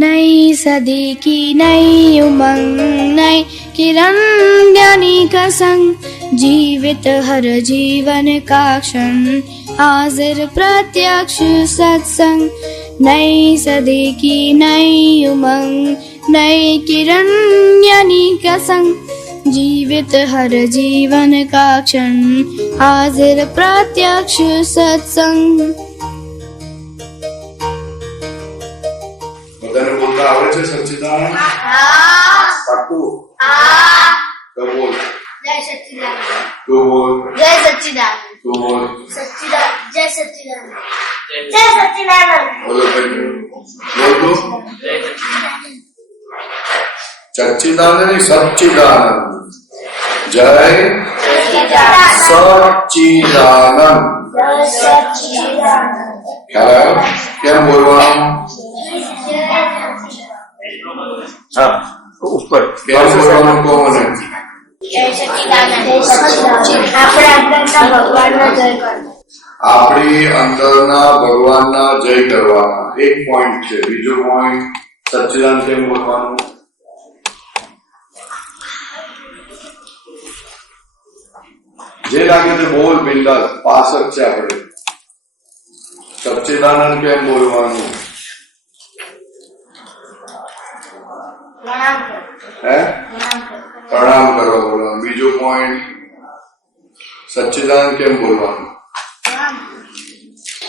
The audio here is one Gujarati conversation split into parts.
नई सदी की नई उमंग, नई किरण ज्ञानी का संग, जीवित हर जीवन का क्षण, हाजिर प्रत्यक्ष सत्संग। नई सदी की नई उमंग, नई किरण ज्ञानी का संग, जीवित हर जीवन का क्षण, हाजिर प्रत्यक्ष सत्संग। બધાને બોલતા આવડે છે સચ્ચિદાનંદ? પાક્કું? તો બોલ. જય સચ્ચિદાનંદ. તો બોલ. જય સચ્ચિદાનંદ. તો બોલ. સચ્ચિદાનંદ. જય સચ્ચિદાનંદ. જય સચ્ચિદાનંદ. બોલો ભાઈ. બોલ તો. સચ્ચિદાનંદ સચ્ચિદાનંદ. જય સચ્ચિદાનંદ. ખ્યાલ આવ્યો? કેમ બોલવાનું? હા, ઉપર કેમ બોલવાનું કહો મને. જય સચ્ચિદાનંદ. આપણી અંદરના ભગવાનના જય કરવાના એક પોઈન્ટ છે. બીજો પોઈન્ટ સચ્ચિદાનંદ કેમ બોલવાનું? જે લાગે તે બોલ બિંદાસ, પાસ જ છે આપણે. સચ્ચિદાનંદ કેમ બોલવાનું? હે? પ્રણામ કરવા બોલવાનું. બીજો પોઈન્ટ સચ્ચિદાનંદ કેમ બોલવાનું?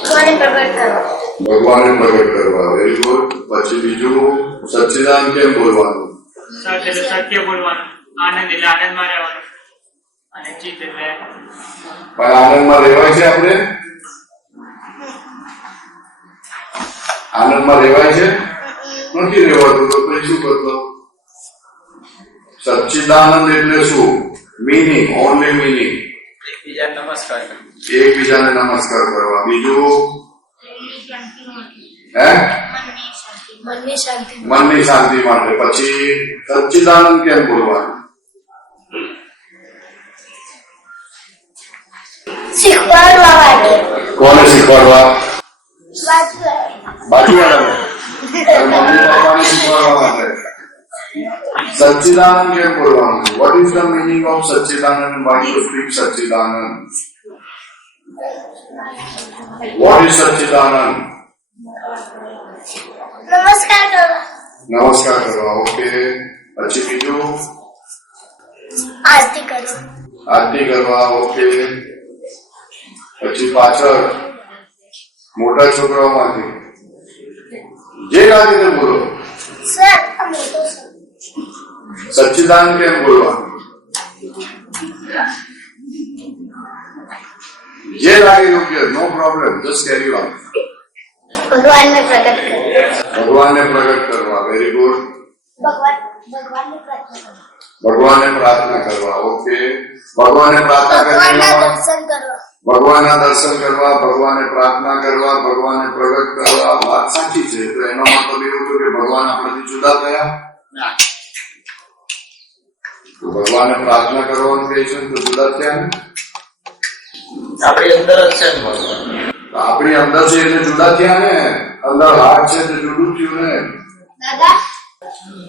ભગવાને પ્રગટ કરવા. Very good. પછી બીજું સચ્ચિદાનંદ કેમ બોલવાનું? સત્ય બોલવાનું. આનંદ એટલે આનંદમાં રહેવાનું અને ચિત્ત એટલે પણ આનંદમાં રહેવાય છે આપણે? આનંદમાં રહેવાય છે? નથી રહેવાતું. તો પછી શું કરતો? સચ્ચિદાનંદ એટલે શું? Meaning, only meaning. એકબીજાને નમસ્કાર કરવા. બીજું હે? મનની શાંતિ માટે. પછી સચ્ચિદાનંદ કેમ બોલવાનું? શીખવાડવા માટે. કોને શીખવાડવા? બાજુવાળાને. મમ્મી પપ્પાને શીખવાડવા માટે. સચ્ચિદાનંદ કેમ બોલવાનું? What is the meaning of સચ્ચિદાનંદ? વાય યુ સ્પીક સચ્ચિદાનંદ? વોટ ઇઝ સચ્ચિદાનંદ? નમસ્કાર કરો. નમસ્કાર કરવા. ઓકે. પછી બીજું આરતી કરો. આરતી કરવા. ઓકે. પછી પાછળ મોટા છોકરાઓમાંથી જે લાગે તે બોલો. સર અમે તો સચ્ચિદાનંદ કેમ બોલવાનું? જે લાગે યોગ્ય. નો પ્રોબ્લેમ. Just carry on. ભગવાનને પ્રગટ કરો. ભગવાનને પ્રગટ કરવા. Very good. ભગવાનને પ્રાર્થના કરો. ભગવાનને પ્રાર્થના કરવા. ઓકે. ભગવાનને પ્રાર્થના ભગવાનના કરવા. દર્શન કરવા. ભગવાનના દર્શન કરવા, ભગવાનને પ્રાર્થના કરવા, ભગવાનને પ્રગટ કરવા. વાત સાચી છે. તો એનો મતલબ એવું થયું કે ભગવાન આપણાથી જુદા થયા? તો ભગવાનને પ્રાર્થના કરવાનું કહે છે તો જુદા થયા ને? આપણી અંદર જ છે ને ભગવાન. આપણી અંદર છે એટલે જુદા થયા ને. અંદર હાથ છે તો જુદું થયું ને. દાદા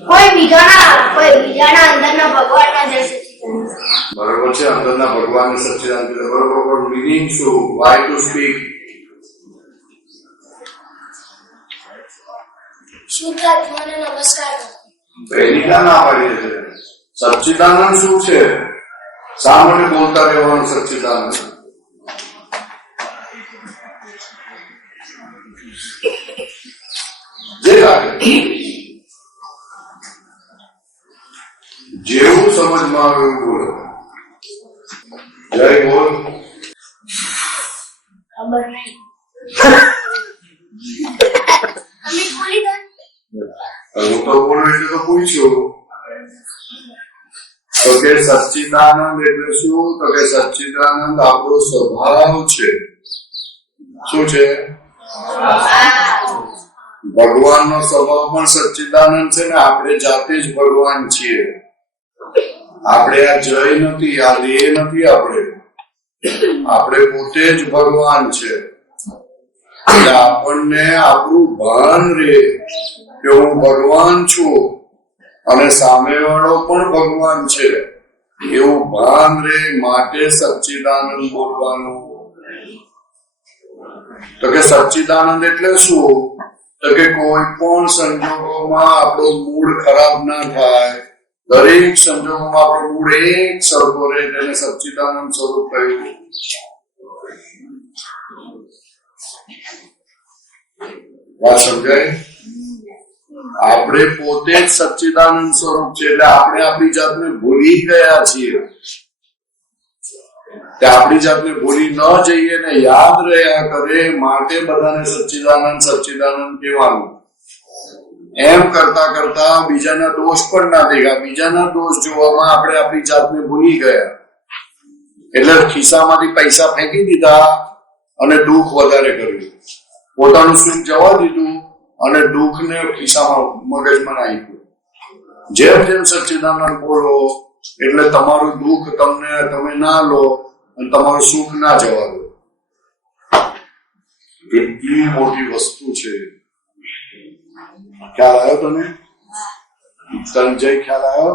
કોઈ બીજાના અંદરના ભગવાનના જય સચ્ચિદાનંદ. બરોબર છે. અંદરના ભગવાનને સચ્ચિદાનંદ કીધું. બરોબર. પણ મીનિંગ શું? Why to speak? શુદ્ધ આત્માને નમસ્કાર કરો. એની ક્યાં ના પાડીએ છે? સચ્ચિદાનંદ શું છે? શા માટે બોલતા રહેવાનું સચ્ચિદાનંદ? જે લાગે જેવું સમજમાં આવે એવું બોલો. જય બોલ. ખબર નહીં. અમે બોલી દો. હું તો બોલું એટલે તો પૂછ્યું. તો કે સચ્ચિદાનંદ એટલે શું? તો કે સચ્ચિદાનંદ આપણો સ્વભાવ છે. શું છે? ભગવાનનો સ્વભાવ પણ સચ્ચિદાનંદ છે ને આપણે જાતે જ ભગવાન છીએ. આપણે આ જય નથી, આ દેહ નથી. આપણે પોતે જ ભગવાન છે. એટલે આપણને આપણું ભાન રે કે હું ભગવાન છું અને સામેવાળો પણ ભગવાન છે એવું ભાન રે માટે સચ્ચિદાનંદ બોલવાનું. તો કે સચ્ચિદાનંદ એટલે શું? તો કે કોઈ પણ સંજોગોમાં આપણો મૂડ ખરાબ ના થાય, દરેક સંજોગોમાં આપણો મૂડ એક સરખો રહે, તેને સચ્ચિદાનંદ સ્વરૂપ કહ્યું. વાત સમજાય? આપણે પોતે જ સચ્ચિદાનંદ સ્વરૂપ છે એટલે આપણે આપણી જાતને ભૂલી ગયા છીએ. તે આપણી જાતને ભૂલી ન જઈએ ને યાદ રહ્યા કરે માટે બધાને સચ્ચિદાનંદ સચ્ચિદાનંદ કહેવાનું. એમ કરતા કરતા બીજાના દોષ પણ ના દેખા, બીજાના દોષ જોવામાં આપણે આપણી જાતને ભૂલી ગયા એટલે ખિસ્સામાંથી પૈસા ફેંકી દીધા અને દુઃખ વધારે કર્યું. પોતાનું સુખ જવા દીધું અને દુઃખને ખિસ્સામાં મગજમાં નાખ્યું. જેમ જેમ સચ્ચિદાનંદ બોલો એટલે તમારું દુઃખ તમે ના લો અને તમારું સુખ ના જવા દો. કેટલી મોટી વસ્તુ છે. ખ્યાલ આવ્યો તને? સંજય ખ્યાલ આવ્યો?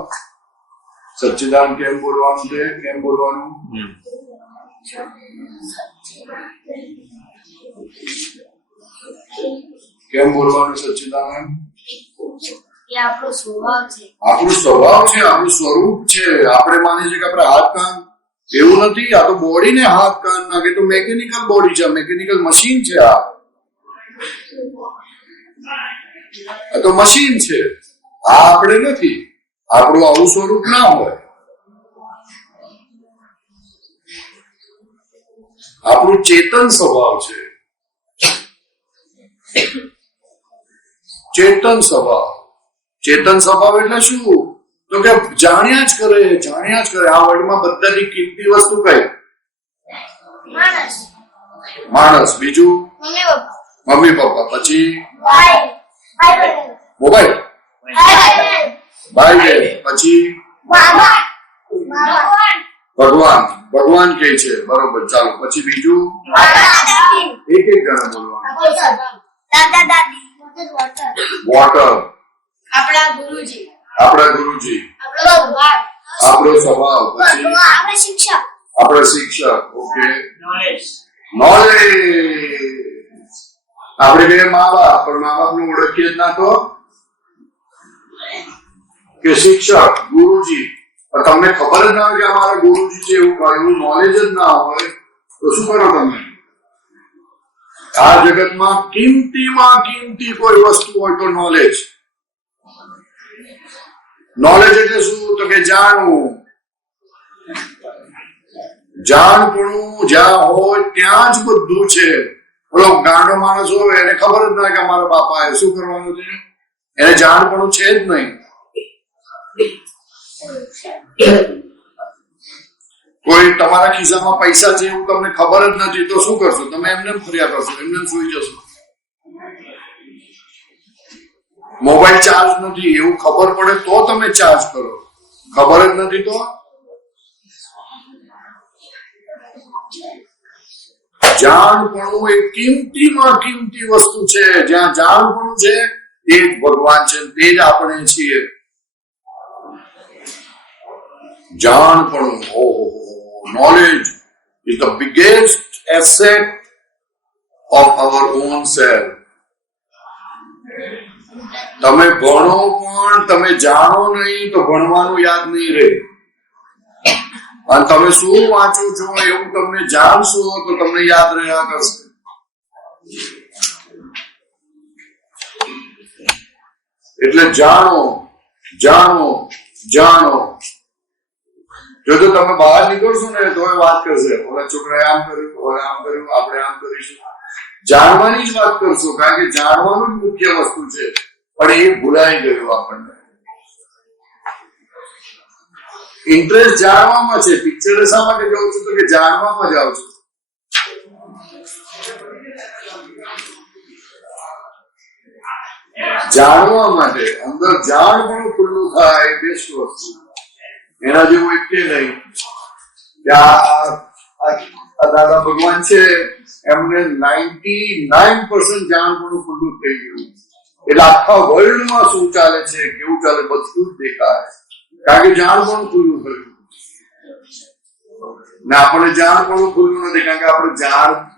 સચ્ચિદાનંદ કેમ બોલવાનું છે? કેમ બોલવાનું? કેમ બોલવાનું સચ્ચિદાનંદ? એ આપણો સ્વભાવ છે. આપણું સ્વભાવ છે, આપણું સ્વરૂપ છે. આપણે માનીએ છીએ કે આપણે હાથ કાન, એવું નથી. આ તો બોડી ને હાથ કાન નાખે તો મેકેનિકલ બોડી છે, મેકેનિકલ મશીન છે. આ તો મશીન છે, આ આપણે નથી. આપણું આવું સ્વરૂપ ના હોય. આપણું ચેતન સ્વભાવ છે. ચેતન સ્વભાવ. ચેતન સ્વભાવ એટલે શું? તો કે જાણ્યા જ કરે, જાણ્યા જ કરે. આ વર્લ્ડમાં બધાથી કિંમતી વસ્તુ કઈ? માણસ. બીજું મમ્મી પપ્પા. પછી મોબાઈલ, ભાઈ બહેન. પછી ભગવાન. ભગવાન કે છે, બરોબર. ચાલો પછી બીજું એક એક ગણા બોલવાનું. વોટર. આપણા ગુરુજી. આપણા ગુરુજી. આપણો સ્વભાવ. પછી આપણા શિક્ષક. આપણા શિક્ષક. ઓકે. નોલેજ. નોલેજ. આપણે કહીએ મા બાપ, પણ મા બાપ નું ઓળખીએ જ ના તો કે શિક્ષક, ગુરુજી. તમને ખબર જ ના હોય કે અમારા ગુરુજી છે એવું નોલેજ જ ના હોય તો શું કરો તમે? આ જગતમાં કિંમતીમાં કિંમતી કોઈ વસ્તુ હોય તો નોલેજ. નોલેજ એટલે શું? તો કે જાણવું. જાણપણું જ્યાં હોય ત્યાં જ બધું છે. ઓલો ગાંડો માણસ હોય એને ખબર જ ના કે અમારા બાપા શું કરવાનું છે, એને જાણપણું છે જ નહીં. કોઈ તમારા ખિસ્સામાં પૈસા છે એવું તમને ખબર જ નથી તો શું કરશો? તમે એમને ફર્યા કરશો, એમને સુઈ જશો. મોબાઈલ ચાર્જ નથી એવું ખબર પડે તો તમે ચાર્જ કરો, ખબર જ નથી તો જાણપણું એ કિંમતીમાં કિંમતી વસ્તુ છે. જ્યાં જાણપણું છે તે જ ભગવાન છે, તે જ આપણે છીએ. જાણપણું. Knowledge is the biggest asset of our own self. તમે ભણો પણ તમે જાણો નહીં તો ભણવાનું યાદ નહીં રહે. અને તમે શું વાંચો છો એવું તમને જાણશો તો તમને યાદ રહ્યા કરશે. એટલે જાણો, જાણો, જાણો. જો તો તમે બહાર નીકળશો ને તો વાત કરશે, ઓલા છોકરાએ આમ કર્યું, ઓલા આમ કર્યું, આપણે આમ કરીશું. જાણવાની જ વાત કરશો, કારણ કે જાણવાનું જ મુખ્ય વસ્તુ છે. પણ એ ભૂલાઈ ગયું આપણને. ઇન્ટરેસ્ટ જાણવામાં છે. પિક્ચર શા માટે જાઉં છું? તો કે જાણવામાં જાઉં છું. જાણવા માટે અંદર જાણ પણ ખુલ્લું થાય એ બેસ્ટ વસ્તુ. એના જેવું એક કે નહીં કે આ દાદા ભગવાન છે એમને 99% જાણપણું ખુલ્લું થઈ ગયું. એટલે આખા વર્લ્ડમાં શું ચાલે છે, કેવું ચાલે બધું જ દેખાય, કારણ કે જાણપણું ખુલ્લું થયું. ને આપણે જાણપણું ખુલ્લું નથી, કારણ કે આપણે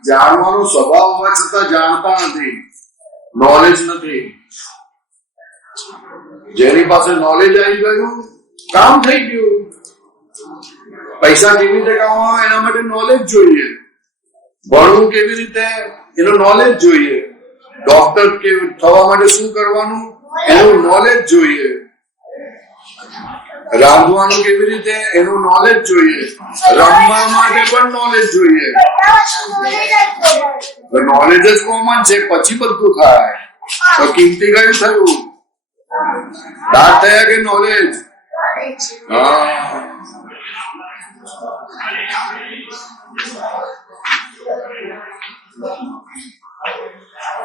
જાણવાનો સ્વભાવ હોવા છતાં જાણતા નથી, નોલેજ નથી. જેની પાસે નોલેજ આવી ગયું, કામ થઈ ગયું. પૈસા કેવી રીતે કમાવા એના માટે નોલેજ જોઈએ, ભણવું કેવી રીતે એનું નોલેજ જોઈએ, ડોક્ટર થવા માટે શું કરવાનું એનું નોલેજ જોઈએ, રાંધવાનું કેવી રીતે એનું નોલેજ જોઈએ, રમવા માટે પણ નોલેજ જોઈએ. નોલેજ જ કોમન છે, પછી બધું થાય. તો કિંમતી કયું થયું, દાંત થયા કે નોલેજ? હા,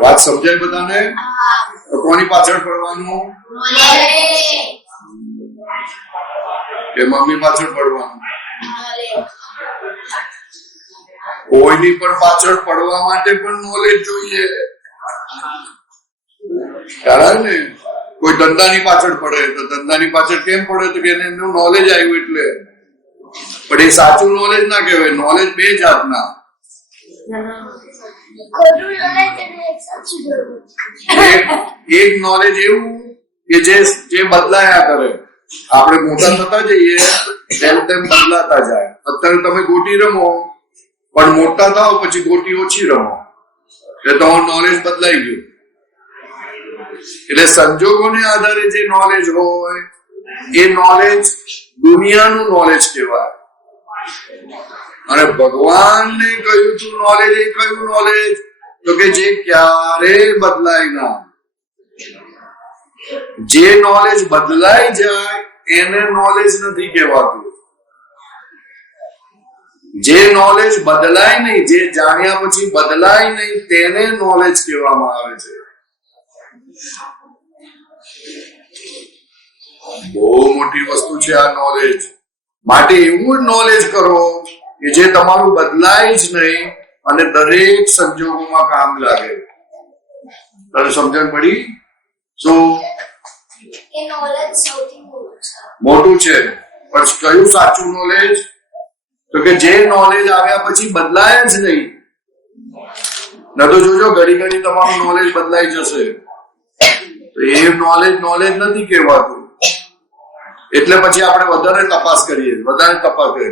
વાત સમજાય બધાને? તો કોની પાછળ પડવાનું કે મમ્મી પાછળ પડવાનું? કોઈની પણ પાછળ પડવા માટે પણ નોલેજ જોઈએ. કારણ ને કોઈ ધંધાની પાછળ પડે તો ધંધાની પાછળ કેમ પડે? તો કે એનું નોલેજ આવ્યું એટલે. પણ એ સાચું નોલેજ ના કહેવાય. નોલેજ બે જાતના, એક નોલેજ એવું કે જે બદલાયા કરે. આપણે મોટા થતા જઈએ તેમ તેમ બદલાતા જાય. અત્યારે તમે ગોટી રમો, પણ મોટા થાવ પછી ગોટી ઓછી રમો, એટલે તમારું નોલેજ બદલાઈ ગયું. એટલે સંજોગોને આધારે જે નોલેજ હોય એ નોલેજ દુનિયાનું નોલેજ કહેવાય. અને ભગવાનને કહ્યું તું નોલેજ, એ કયું નોલેજ? તો કે જે ક્યારે બદલાય ના. જે નોલેજ બદલાઈ જાય એને નોલેજ નથી કહેવાતું. જે નોલેજ બદલાય નહીં, જે જાણ્યા પછી બદલાય નહીં, તેને નોલેજ કહેવામાં આવે છે. બહુ મોટી વસ્તુ છે આ નોલેજ. માટે એવું નોલેજ કરો કે જે તમારું બદલાય જ નહીં અને દરેક સંજોગોમાં કામ લાગે. તને સમજણ પડી? શું મોટું છે? પણ કયું સાચું નોલેજ? તો કે જે નોલેજ આવ્યા પછી બદલાય જ નહીં. ન તો જોજો ઘડી ઘડી તમારું નોલેજ બદલાઈ જશે. તો એ નોલેજ નથી કહેવાતું. એટલે પછી આપણે વધારે તપાસ કરીએ.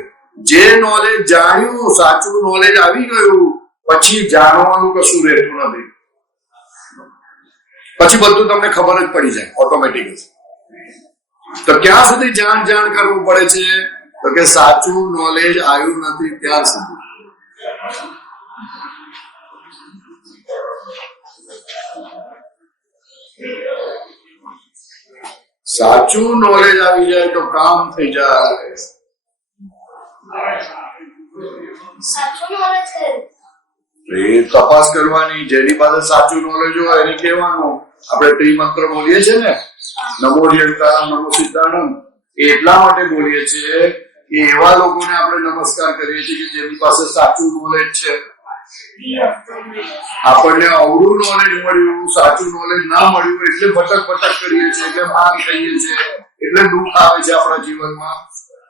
જે નોલેજ જાણ્યું, સાચું નોલેજ આવી ગયું, પછી જાણવાનું કશું રહેતું નથી. પછી બધું તમને ખબર જ પડી જાય ઓટોમેટિકલી. તો ક્યાં સુધી જાણ કરવું પડે છે? તો કે સાચું નોલેજ આવ્યું નથી ત્યાં સુધી. સાચું નોલેજ આવી જાય તો કામ થઈ જાય. એ તપાસ કરવાની. જેની પાસે સાચું નોલેજ હોય એને કહેવાનું. આપણે ત્રિમંત્ર બોલીએ છીએ ને, નમો યંકાર નમો સિદ્ધાનંદ, એટલા માટે બોલીએ છીએ કે એવા લોકોને આપણે નમસ્કાર કરીએ છીએ કે જેની પાસે સાચું નોલેજ છે. આપણને અવળું નોલેજ મળ્યું, સાચું નોલેજ ના મળ્યું એટલે ભટક કરીએ છીએ, એટલે માર ખાઈએ છીએ, એટલે દુઃખ આવે છે આપણા જીવનમાં.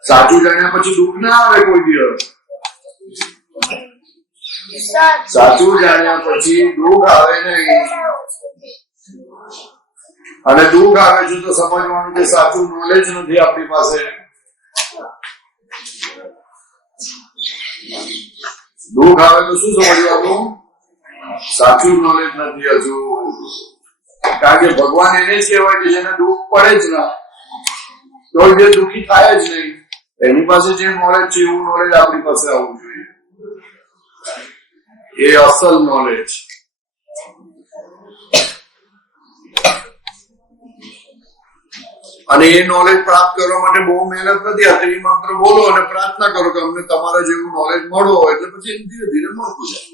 સાચું જાણ્યા પછી દુઃખ ના આવે કોઈ દિવસ. સાચું જાણ્યા પછી દુઃખ આવે નહીં. અને દુઃખ આવે છે તો સમજવાનું કે સાચું નોલેજ નથી આપણી પાસે. દુઃખ આવે તો શું સમજવાનું? સાચું નોલેજ નથી હજુ. કારણ કે ભગવાન એને જ કહેવાય કે જેને દુઃખ પડે જ ના, તો જે દુઃખી થાય જ નહીં. એની પાસે જે નોલેજ છે એવું નોલેજ આપણી પાસે આવવું જોઈએ. એ અસલ નોલેજ. અને એ નોલેજ પ્રાપ્ત કરવા માટે બહુ મહેનત નથી. આ ત્રિમંત્ર બોલો અને પ્રાર્થના કરો કે અમને તમારા જેવું નોલેજ મળો, એટલે પછી ધીરે ધીરે મળતું જાય.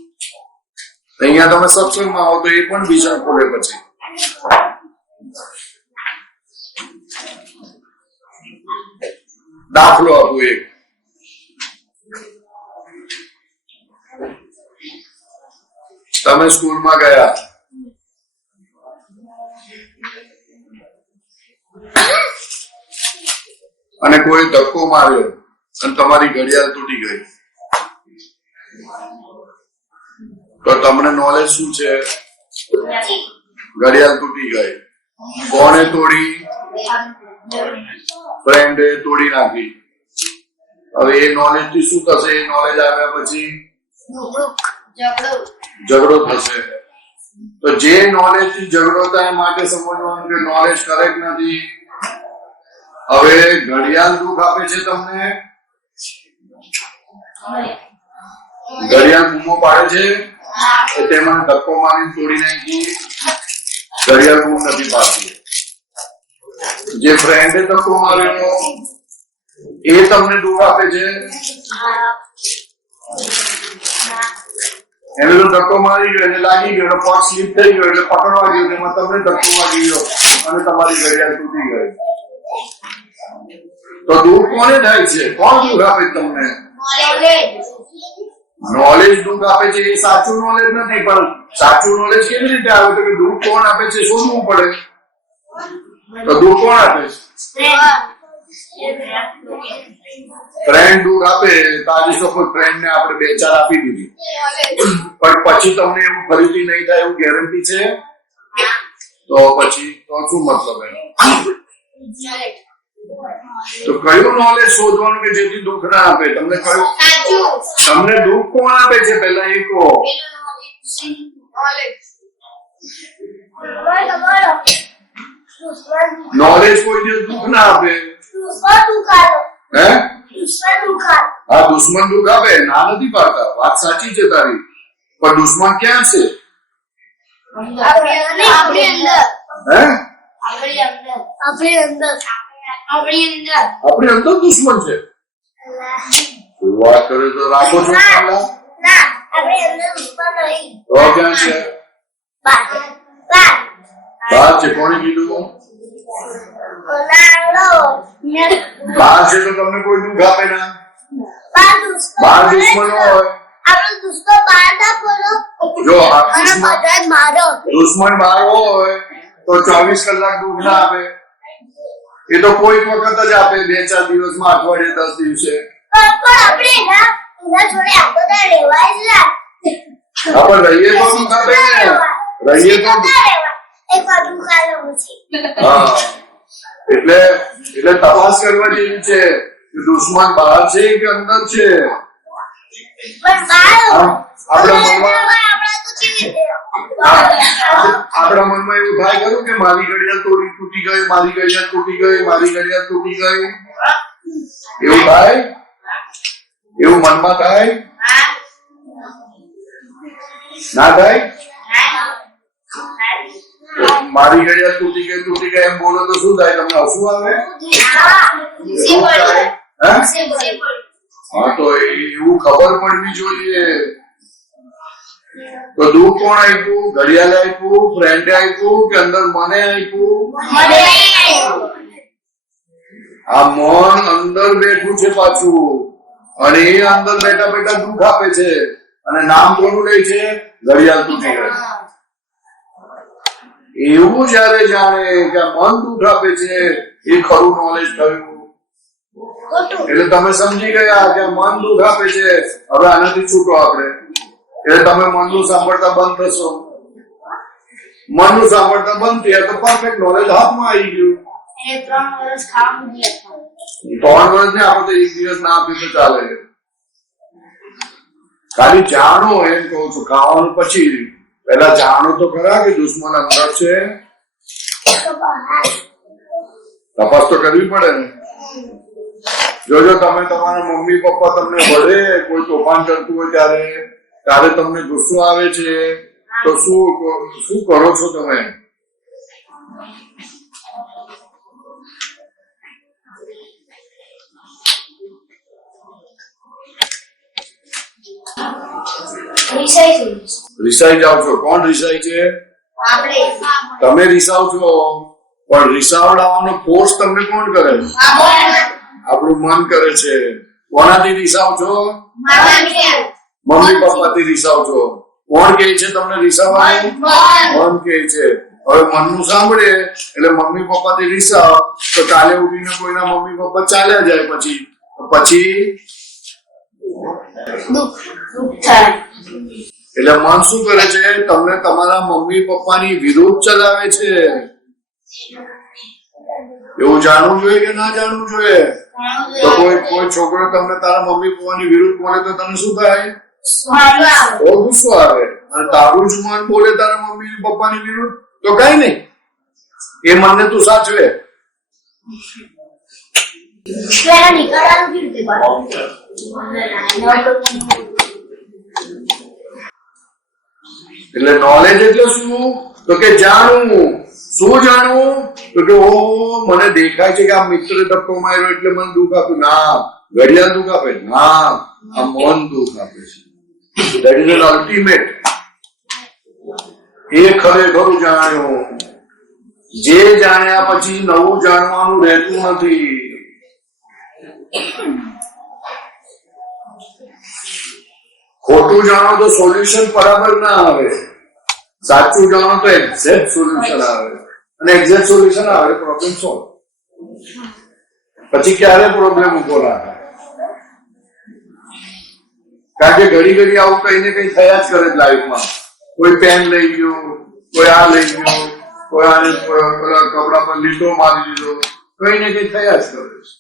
અહીંયા તમે સત્સંગમાં આવો તો એ પણ વિઝન ખોલે. પછી દાખલો આપું એક. તમે સ્કૂલમાં ગયા, અને કોઈ ધક્કો માર્યો અને તમારી ઘડિયાળ તૂટી ગઈ, તો તમને નોલેજ શું છે? ઘડિયાળ તૂટી ગઈ. કોણે તોડી? ફ્રેન્ડે તોડી નાખી. હવે એ નોલેજ થી શું થશે? એ નોલેજ આવ્યા પછી ઝઘડો થશે. તો જે નોલેજ થી ઝઘડો થાય માટે સમજવાનું કે નોલેજ કરેક્ટ નથી. હવે ઘડિયાળ દુઃખ આપે છે તમને, ઘડિયાળ બૂમો પાડે છે, તેમાં ધક્કો મારીને તોડી નાખી, ઘડિયાળ બૂમ નથી પાડતી. જે ફ્રેન્ડે ધક્કો મારેલો એ તમને દુઃખ આપે છે, એને તો ધક્કો મારી ગયો, એને લાગી ગયો, પગ સ્લીપ થઈ ગયો એટલે પકડવા ગયો, તેમાં તમને ધક્કો વાગી ગયો અને તમારી ઘડિયાળ તૂટી ગઈ. તો દુઃખ કોને થાય છે? કોણ દુઃખ આપે તમને? નોલેજ દુઃખ આપે છે. એ સાચું નોલેજ નથી, પણ સાચું નોલેજ કેવી રીતે આવે? તો કે દુઃખ કોણ આપે છે શોધવું પડે. તો દુઃખ કોણ આપે છે? ફ્રેન્ડ દુઃખ આપે. તો આજે સપોઝ ફ્રેન્ડ ને આપણે 2-4 આપી દીધી, પણ પછી તમને એવું ફરીથી નહીં થાય એવું ગેરંટી છે? તો પછી તો શું મતલબ એનો? તો કયું નોલેજ શોધવાનું કે જેથી દુઃખ ના આપે? તમને કયું? તમને દુઃખ કોણ આપે છે પહેલા એ કહો. નોલેજ કોઈ દિવસ દુઃખ ના આપે. હે? હા, દુશ્મન દુઃખ આપે. ના નથી પાડતા, વાત સાચી છે તારી, પણ દુશ્મન ક્યાં છે? હે? આપણી અંદર દુશ્મન છે. વાત કરે તો રાખો છો પહેલા. તો ક્યાં છે? બહાર છે. કોણે કીધું? બહાર છે તો તમને કોઈ દુઃખ આપે ના. બહાર દુશ્મન હોય. જો દુશ્મન બહાર હોય તો 24 કલાક દુઃખ ના આપે. એ તો કોઈક વખત જ આપે, 2-4 દિવસમાં, અઠવાડિયે, 10 દિવસે. પણ રહીએ તો દુઃખ આપે ને. રહીએ તો હા. એટલે તપાસ કરવા જેવી છે કે દુશ્મન બહાર છે કે અંદર છે. આપણા મનમાં એવું થાય ખરું કે મારી ઘડિયાળ તૂટી ગઈ, મારી ઘડિયાળ તૂટી ગઈ, મારી ઘડિયાળ તૂટી ગઈ, એવું થાય? એવું મનમાં થાય? ના થાય? મારી ઘડિયાળ તૂટી ગઈ એમ બોલો તો શું થાય? તમને હસવું આવે? હા, તો એવું ખબર પડવી જોઈએ. તો દુઃખ કોણ આપ્યું? ઘડિયાળ આપ્યું, ફ્રેન્ડે આપ્યું કે અંદર મને આપ્યું? આ મન અંદર બેઠું છે પાછું, અને એ અંદર બેઠા બેઠા દુઃખ આપે છે. અને નામ કોનું લે છે? ઘડિયાળ તૂટી ગઈ. એવું જયારે જાણે કે મન દુઃખ આપે છે, એ ખરું નોલેજ થયું. એટલે તમે સમજી ગયા કે મન દુઃખ આપે છે, હવે આનાથી છૂટો આપણે. એટલે તમે મનનું સાંભળતા બંધ થશો. મનનું સાંભળતા બંધ થયા તો પરફેક્ટ નોલેજ હાથમાં આવી ગયું. 3 વર્ષ ખાવાનું 3 વર્ષ ને આપણે તો 1 દિવસ ના આપીએ તો ચાલે. ખાલી જાણો એમ કહું છું. ખાવાનું પછી પેલા જાણો તો ખરા કે દુશ્મન અંદર છે. તપાસ તો કરવી પડે ને. જોજો તમે તમારા મમ્મી પપ્પા તમને વડે, કોઈ તોફાન કરતું હોય ત્યારે તમને ગુસ્સો આવે છે તો શું કરો છો તમે? રિસાઈ જાવ છો. કોણ રિસાય છે? તમે રિસાવ છો, પણ રિસાવડાવવાનો ફોર્સ તમને કોણ કરે? આપણું મન કરે છે. કોનાથી રિસાવ છો? મમ્મી પપ્પાથી રિસાવ છો. કોણ કહે છે તમને રીસાવાનું? મન કહે છે. હવે મનનું સાંભળે એટલે મમ્મી પપ્પાથી રીસાવ તો કાલે ઉઠીને કોઈના મમ્મી પપ્પા ચાલ્યા જાય પછી એટલે મન શું કરે છે? તમને તમારા મમ્મી પપ્પાની વિરુદ્ધ ચલાવે છે. એવું જાણવું જોઈએ કે ના જાણવું જોઈએ? તો કોઈ છોકરો તમને તારા મમ્મી પપ્પાની વિરુદ્ધ બોલે તો તને શું થાય? બહુ ગુસ્સો આવે. અને તારું જ મન બોલે તારા મમ્મી પપ્પાની વિરુદ્ધ તો કઈ નહીં, એ મનને તું સાચવે. એટલે નોલેજ એટલે શું? તો કે જાણવું. શું જાણવું? તો કે ઓ મને દેખાય છે કે આ મિત્રે ધક્કો માર્યો એટલે મને દુઃખ આપ્યું. ના, ઘડિયાળ દુઃખ આપે? ના, આ મન દુઃખ આપે છે. That is an ultimate. એ ખરેખર જાણ્યું. જે જાણ્યા પછી નવું જાણવાનું રહેતું નથી. ખોટું જાણો તો સોલ્યુશન બરાબર ના આવે, સાચું જાણો તો એક્ઝેક્ટ સોલ્યુશન આવે, અને એક્ઝેક્ટ સોલ્યુશન આવે પ્રોબ્લેમ સોલ્વ. પછી ક્યારે પ્રોબ્લેમ ઉભો ના થાય? કારણ કે ઘડી ઘડી આવું કઈ ને કઈ થયા જ કરે લાઈફમાં. કોઈ પેન લઈ ગયો, કોઈ આ લઈ ગયો, કોઈ આને કપડા પર લીટો મારી દીધો, કઈ ને કઈ થયા જ કરે છે.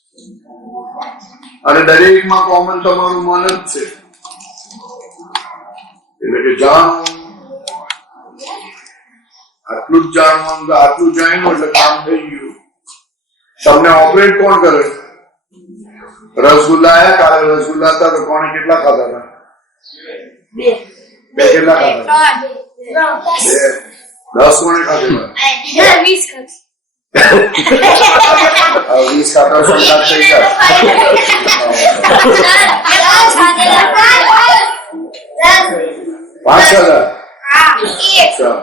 અને દરેકમાં કોમન તમારું મન જ છે. એટલે કે જાણવું, આટલું જ જાણવાનું, આટલું જાણ્યું એટલે કામ થઈ ગયું. તમને ઓપરેટ કોણ કરે? રસગુલ્લા આયા, કાલે રસગુલ્લા હતા તો કોણે કેટલા ખાધા હતા? બે કેટલા ખાધા? 10 કોણે ખાધેલા? 20 ખાતા શું લાગ થઈ ગયા? 5 ખાધા? અચ્છા,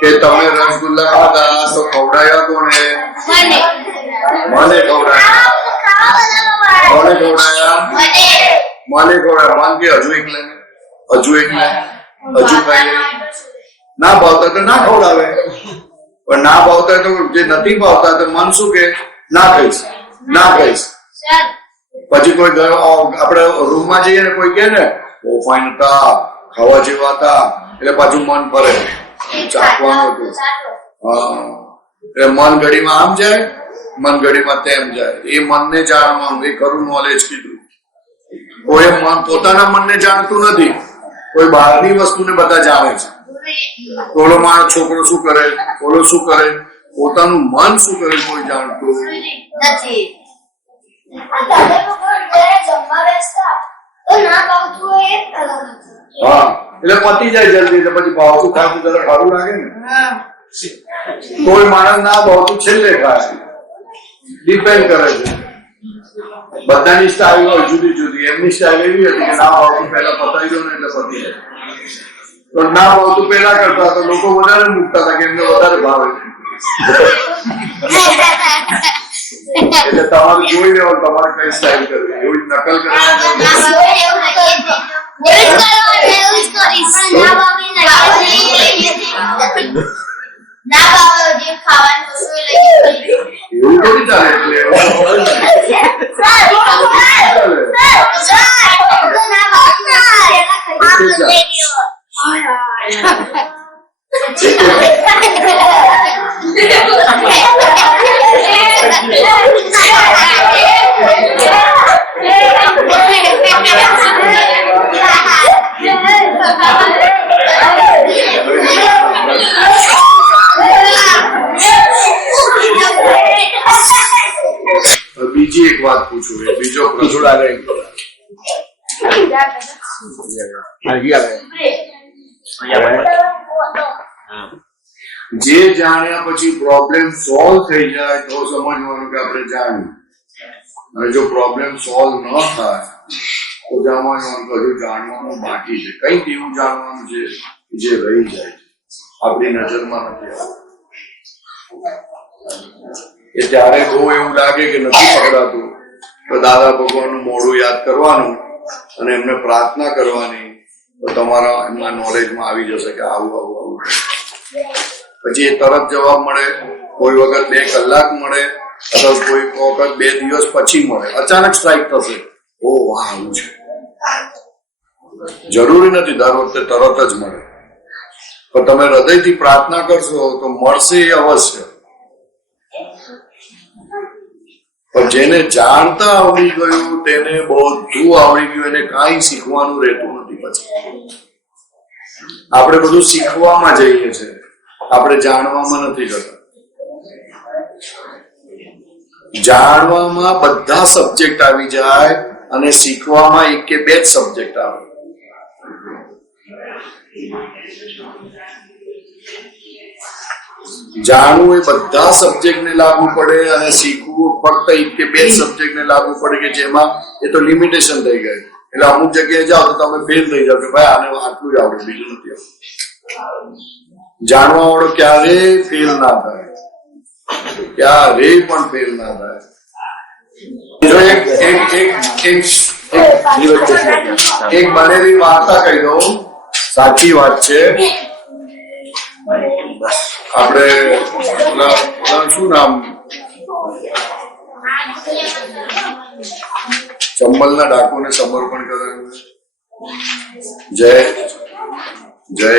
કે તમે રસગુલ્લા ખાધા તો ખવડાયા કોને? મને ખવડાયા. કોને ખવડાયા? મને ખવડાયા. મન કે હજુ એક લે, હજુ એક લે, હજુ કઈ લે. ના ભાવતા તો ના ખવડાવે, પણ ના ભાવતા તો જે નથી ભાવતા તો મન શું કે? ના ખાઈશ, ના ખાઈશ. પછી કોઈ આપણે રૂમમાં જઈએ ને કોઈ કે ને બહુ ફાઇન હતા, ખાવા જેવા હતા, એટલે પાછું મન ફરે, ચાખવાનું હતું. હા, એટલે મન ઘડીમાં આમ જાય, મન ઘડીમાં તેમ જાય. એ મનને જાણવાનું, એ ખરું નોલેજ કીધું. કોઈ મન પોતાના મનને જાણતું નથી, કોઈ બહારની વસ્તુને બધા જાણે છે. ઓલો મારો છોકરો શું કરે, ઓલો શું કરે, પોતાનું મન શું કરે કોઈ જાણતું નથી. હા, એટલે પતી જાય જલ્દી. એટલે પછી ભાવતું ખાતું જરા સારું લાગે ને. કોઈ માણસ ના ભાવતું છેલ્લે ખાય, ડિપેન્ડ કરે છે. બધાની સ્ટાઇલ હોય જુદી જુદી. એમની સ્ટાઇલ એવી હતી કે ના ભાવતું પહેલા પતાવી દો ને એટલે પતી જાય. તો ના ભાવતું પેલા કરતા તો લોકો વધારે મૂકતા હતા કે એમને વધારે ભાવે. એટલે તમારે જોઈ લેવાનું તમારે કઈ સ્ટાઇલ કરવી, એવી નકલ એવું થોડી ચાલે. બીજી એક વાત પૂછું, બીજો પ્રશ્ન જે જાણ્યા પછી પ્રોબ્લેમ સોલ્વ થઈ જાય તો સમજવાનું કે આપણે જાણ્યું, અને જો પ્રોબ્લેમ સોલ્વ ન થાય તો જાણવાનું હજુ જાણવાનું બાકી છે. કઈક એવું જાણવાનું છે જે રહી જાય આપણી નજરમાં નથી આવતું. એ ત્યારે બહુ એવું લાગે કે નથી પકડાતું તો દાદા ભગવાનનું મોઢું યાદ કરવાનું અને એમને પ્રાર્થના કરવાની, તો તમારા એમના નોલેજમાં આવી જશે કે આવું આવું આવું. પછી એ તરત જવાબ મળે, કોઈ વખત 2 કલાક મળે, અથવા કોઈ વખત 2 દિવસ પછી મળે. અચાનક સ્ટ્રાઇક થશે, ઓ વાહ આવું છે. જરૂરી નથી દર વખતે તરત જ મળે, પણ તમે હૃદયથી પ્રાર્થના કરશો તો મળશે એ અવશ્ય. પણ જેને જાણતા આવડી ગયું તેને બધું આવડી ગયું, એને કાંઈ શીખવાનું રહેતું નથી. પછી આપણે બધું શીખવામાં જઈએ છીએ, આપણે જાણવામાં નથી જતા. જાણવામાં બધા સબ્જેક્ટ આવી જાય અને શીખવામાં 1 કે 2 જ સબ્જેક્ટ આવે. જાણવું એ બધા સબ્જેક્ટ ને લાગુ પડે અને શીખવું ફક્ત 1 કે 2 સબ્જેક્ટ ને લાગુ પડે, કે જેમાં એ તો લિમિટેશન થઈ ગઈ. એટલે અમુક જગ્યાએ જાઓ તો તમે ફેલ થઈ જાઓ કે ભાઈ આને આટલું જ આવડે, બીજું નથી આવડતું. જાણવા વાળો ક્યારેય ફેલ ના થાય, ક્યારેય પણ ફેલ ના થાય. જો એક બનેલી વાર્તા કહી દઉં, સાચી વાત છે. આપણે શું નામ, ચંબલના ડાકુને સમર્પણ કરાયું, જય જય.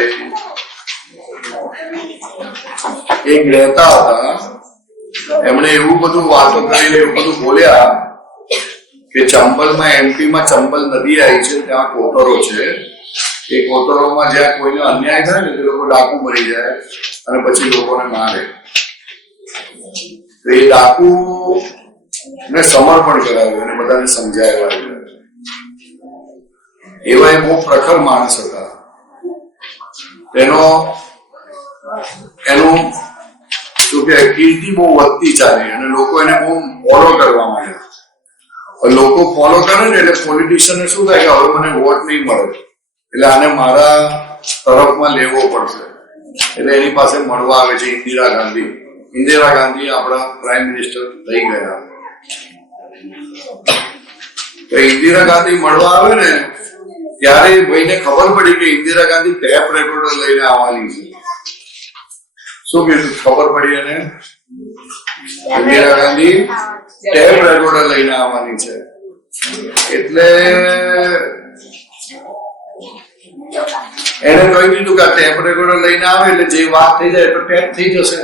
એક રહેતા હતા, એમણે એવું બધું વાતો કરીને એવું બધું બોલ્યા કે ચંબલમાં એમપીમાં ચંબલ નદી આવી છે, ત્યાં કોતરો છે. એ કોતરોમાં જ્યાં કોઈને અન્યાય થાય ને તે લોકો ડાકુ બની જાય અને પછી લોકોને મારે. તો એ ડાકુ ને સમર્પણ કરાવ્યું અને બધાને સમજાવ્યા. એવા એ બહુ પ્રખર માણસ હતા. એનું શું કે કીર્તિ બહુ વધતી ચાલી અને લોકો એને બહુ ફોલો કરવા માંડ્યા. લોકો ફોલો કરે ને એટલે પોલિટિશિયનને શું થાય કે હવે મને વોટ નહીં મળે, એટલે આને મારા તરફમાં લેવો પડશે. એટલે એની પાસે મળવા આવે છે ઇન્દિરા ગાંધી. ઇન્દિરા ગાંધી આપણા પ્રાઇમ મિનિસ્ટર થઈ ગયા. તો ઇન્દિરા ગાંધી મળવા આવે ને ત્યારે ભાઈને ખબર પડી કે ઇન્દિરા ગાંધી ટેપ રેકોર્ડર લઈને આવવાની છે. શું કીધું ખબર પડી એને? ઇન્દિરા ગાંધી ટેપ રેકોર્ડર લઈને આવવાની છે. એટલે એને કહી દીધું કે આ ટેપ રેકોર્ડર લઈને આવે એટલે જે વાત થઈ જાય તો ટેપ થઈ જશે,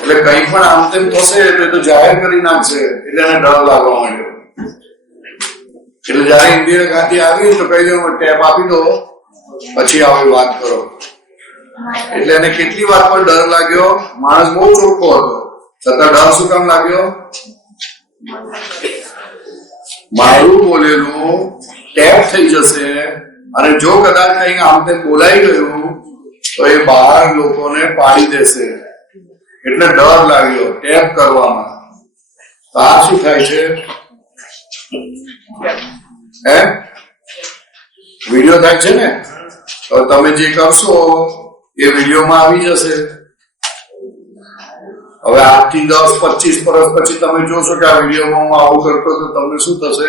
એટલે કઈ પણ આમ તેમ થશે એટલે તો જાહેર કરી નાખશે. એટલે એને ડર લાગવા માંડ્યો. એટલે જયારે ઇન્દિરા ગાંધી આવી તો કહી દો ટેપ આપી દો પછી આવી વાત કરો. એટલે એને કેટલી વાર પણ ડર લાગ્યો. માણસ બહુ ચોખ્ખો હતો છતાં ડર શું કામ લાગ્યો? મારું બોલેલું ટેપ થઈ જશે અને જો કદાચ કઈ આમ તેમ બોલાઈ ગયું તો એ બહાર લોકોને પાડી દેશે, એટલે ડર લાગ્યો ટેપ કરવામાં. તો આ શું થાય છે? વિડીયો થાય છે ને, તો તમે જે કરશો એ વિડીયોમાં આવી જશે. હવે 8 થી 10 25 વર્ષ પછી તમે જોશો કે આ વિડીયોમાં હું આવું કરતો તો તમને શું થશે?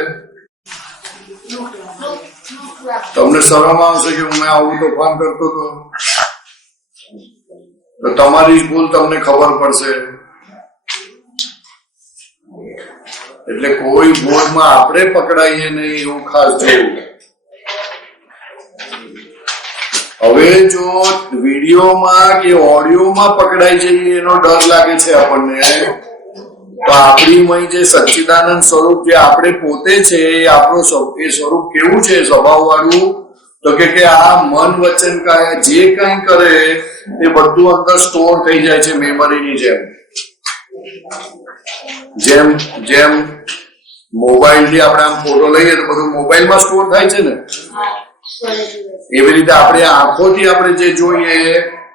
તમને શરમ આવશે કે હું આવું તોફાન કરતો હતો. તો તમારી જ ભૂલ તમને ખબર પડશે. એટલે કોઈ ભૂલમાં આપણે પકડાઈએ નહીં એવું ખાસ જોવું. હવે જો વિડીયોમાં કે ઓડિયોમાં પકડાઈ જઈએ એનો ડર લાગે છે આપણને, તો આપણી મય જે સચ્ચિદાનંદ સ્વરૂપ જે આપણે પોતે છે એ આપણું એ સ્વરૂપ કેવું છે સ્વભાવ વાળું? તો કે આ મન વચન કાયા જે કઈ કરે એ બધું અંદર સ્ટોર થઈ જાય છે મેમરીની જેમ. જેમ મોબાઈલ થી આપણે આમ ફોટો લઈએ તો બધું મોબાઈલમાં સ્ટોર થાય છે ને, એવી રીતે આપણે આંખોથી આપણે જે જોઈએ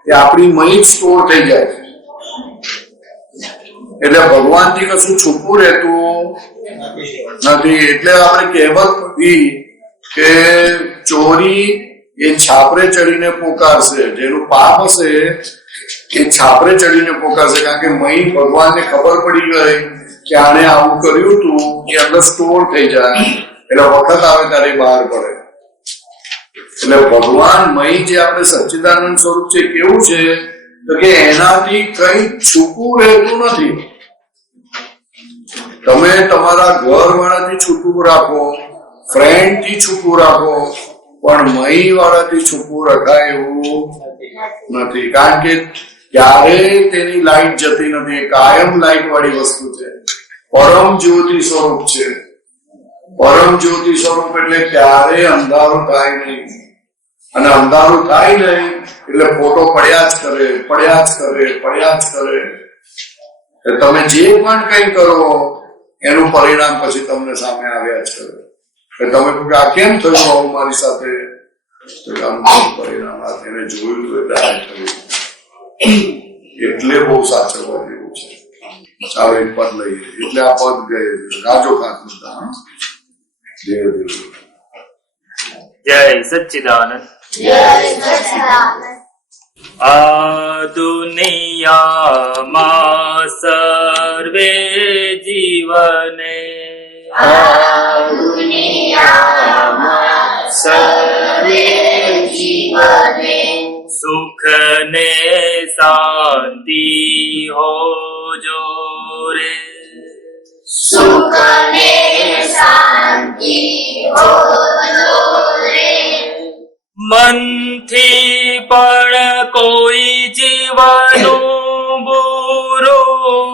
એ આપણી મય સ્ટોર થઈ જાય છે. એટલે ભગવાન થી કશું છુપું રહેતું નથી. એટલે આપણે કહેવત હતી કે ચોરી એ છાપરે ચડીને પોકારશે. જેનું પાપ હશે એ છાપરે ચડીને પોકારશે, કારણ કે મહી ભગવાનને ખબર પડી ગઈ કે આણે આવું કર્યું હતું, એ અંદર સ્ટોર થઈ જાય, એટલે વખત આવે ત્યારે બહાર પડે. એટલે ભગવાન મહી જે આપણે સચ્ચિદાનંદ સ્વરૂપ છે કેવું છે તો કે એનાથી કઈ છૂટું રહેતું નથી. તમે તમારા ઘર વાળાથી છૂટું રાખો, ફ્રેન્ડ થી છૂટું રાખો, પણ મહી વાળાથી છૂટું રખાય એવું નથી. કારણ કે ક્યારે તેની લાઈટ જતી નથી, કાયમ લાઈટ વાળી વસ્તુ છે. પરમ જ્યોતિ સ્વરૂપ છે. પરમ જ્યોતિ સ્વરૂપ એટલે ક્યારે અંધારું થાય નહીં, અને અંધારું થાય નહીં એટલે ફોટો પડ્યા જ કરે, પડ્યા જ કરે, પડ્યા જ કરે. તમે જે પણ કઈ કરો એનું પરિણામ પછી તમને સામે આવ્યા જ કરે. તમે કહો કે આ કેમ થયું આવું મારી સાથે, પરિણામ એને જોયું એટલે આ થયું. એટલે બહુ સાચવવા જેવું છે. ચાલો એક પદ લઈએ, એટલે આ પદ ગયે રાજો ખાત નતા. જય સચ્ચિદાનંદ. આ દુનિયામાં સર્વે જીવને સુખ ને શાંતિ હો જો રે. મનથી પણ કોઈ જીવનું બુરું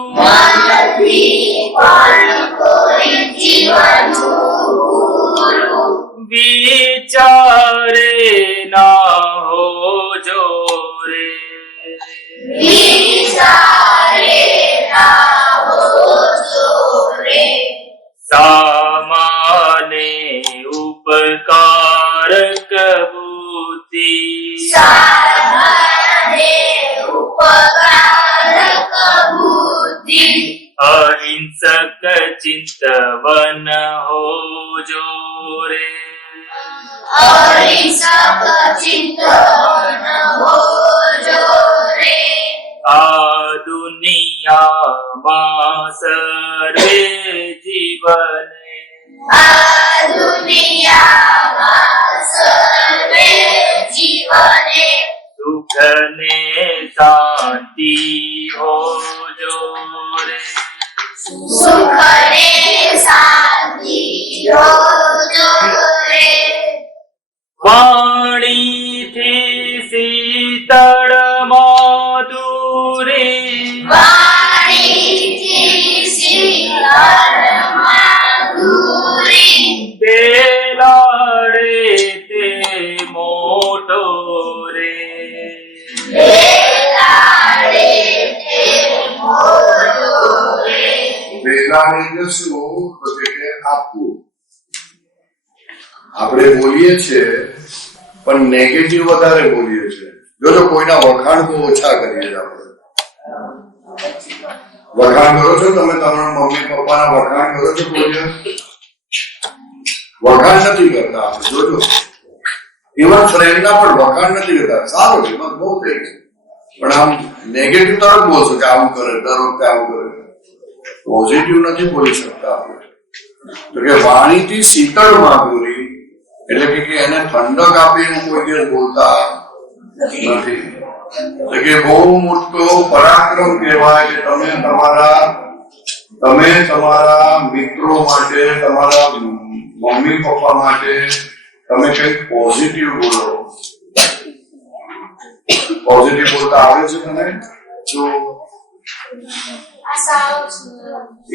વિચારે ના હો જો રે. સામાને ઉપકારક બુદ્ધિ અહિંસક ચિંતવન હો જો રે. આ દુનિયામાં સર્વે જીવને સુખ ને શાંતિ હો જો રે. વાણીથી શીતળ માધુરી બેલાડે તે મોટો રે. બેલાની શું તો કે આપવું. આપણે બોલીએ છીએ પણ નેગેટિવ વધારે બોલીએ છીએ. જો કોઈના વખાણ તો ઓછા કરીએ છીએ. આપણે વખાણ કરો છો તમે, તમારા મમ્મી પપ્પાના વખાણ કરો છો કોઈ દિવસ? વખાણ નથી કરતા આપણે. જોજો ઇવન ફ્રેન્ડના પણ વખાણ નથી કરતા. સારું છે, બહુ થઈ છે, પણ આમ નેગેટિવ તરફ બોલશો કે આવું કરે, દર વખતે આવું કરે. પોઝિટિવ નથી બોલી શકતા આપણે. તો કે વાણીથી શીતળ માધુરી એટલે કે એને ઠંડક આપી હું કોઈ દિવસ બોલતા નથી. એટલે કે બહુ મોટો પરાક્રમ કહેવાય કે તમે તમારા મિત્રો માટે, તમારા મમ્મી પપ્પા માટે તમે કઈક પોઝિટિવ બોલો. પોઝિટિવ બોલતા આવડે છે તમે? જો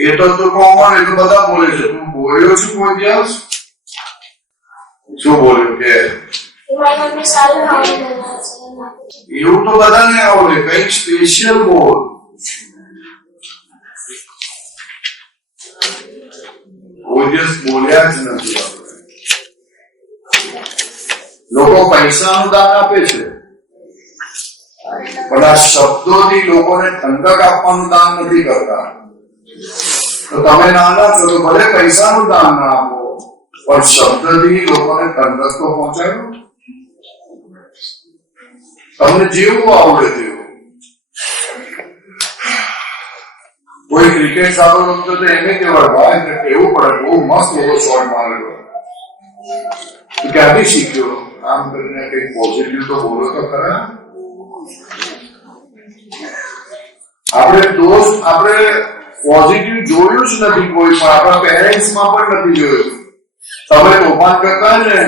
એ તો કોમન, એ તો બધા બોલે છે. તું બોલ્યો છું કોઈ દિવસ? શું બોલ્યો કે એવું તો બધાને આવડે, કઈક સ્પેશિયલ બોલ. કોઈ દિવસ બોલ્યા જ નથી. લોકો પૈસાનું દાન આપે છે, પણ આ શબ્દોથી લોકોને ઠંડક આપવાનું દાન નથી કરતા. તો તમે નાના છો તો ભલે પૈસાનું દાન ના આપો, પણ શબ્દથી લોકોને ઠંડક તો પહોંચાડો. તમને જેવું આવડે તેવું. કોઈ ક્રિકેટ સારો રમતો તો એને કહેવાય ભાઈ કેવું પડે, બહુ મસ્ત એવો શોટ મારેલો, ક્યાંથી શીખ્યો? આમ કરીને કઈ પોઝિટિવ તો બોલો તો ખરા. આપણે પોઝિટિવ જોયું જ નથી કોઈ પણ, આપણા પેરેન્ટ્સમાં પણ નથી જોયું. તમે તોફાન કરતા ને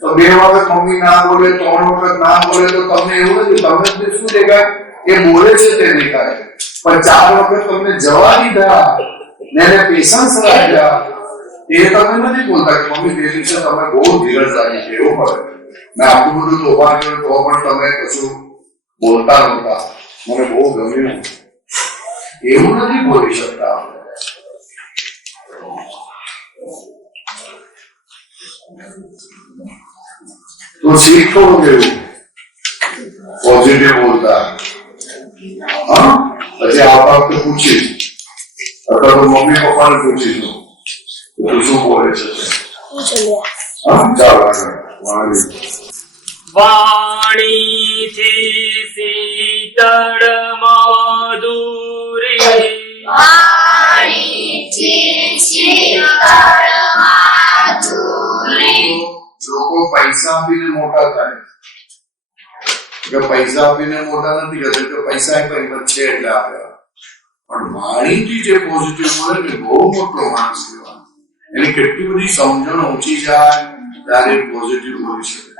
તો 2 વખત મમ્મી ના બોલે, 3 વખત ના બોલે તો તમને એવું નથી, તમને શું દેખાય? એ બોલે છે તે દેખાય. પણ 4 વખત તમને જવા દીધા ને એને પેશન્સ રાખ્યા, એ તમે નથી બોલતા કે મમ્મી તે દિવસે તમે બહુ ધીરજ રાખી છે, એવું પડે. મેં આટલું બધું તોફાન કર્યું તો પણ તમે કશું બોલતા નહોતા, મને બહુ ગમ્યું. એવું નથી બોલી શકતા આપણે. તો શીખો કેવું પોઝિટિવ બોલતા. હા, પછી આ વખતે પૂછીશ અથવા તો મમ્મી પપ્પાને પૂછીશું તું શું બોલે છે. હા, ચાલો આગળ. વાણીથી શીતળ મધુરી, લોકો પૈસા આપીને મોટા થાય કે પૈસા આપીને મોટા નથી કરતા કે પૈસા છે એટલે આપ્યા, પણ વાણીથી જે પોઝિટિવ મળે ને બહુ મોટો માણસ કહેવાય. એની કેટલી બધી સમજણ ઓછી જાય ત્યારે પોઝિટિવ બોલી શકે.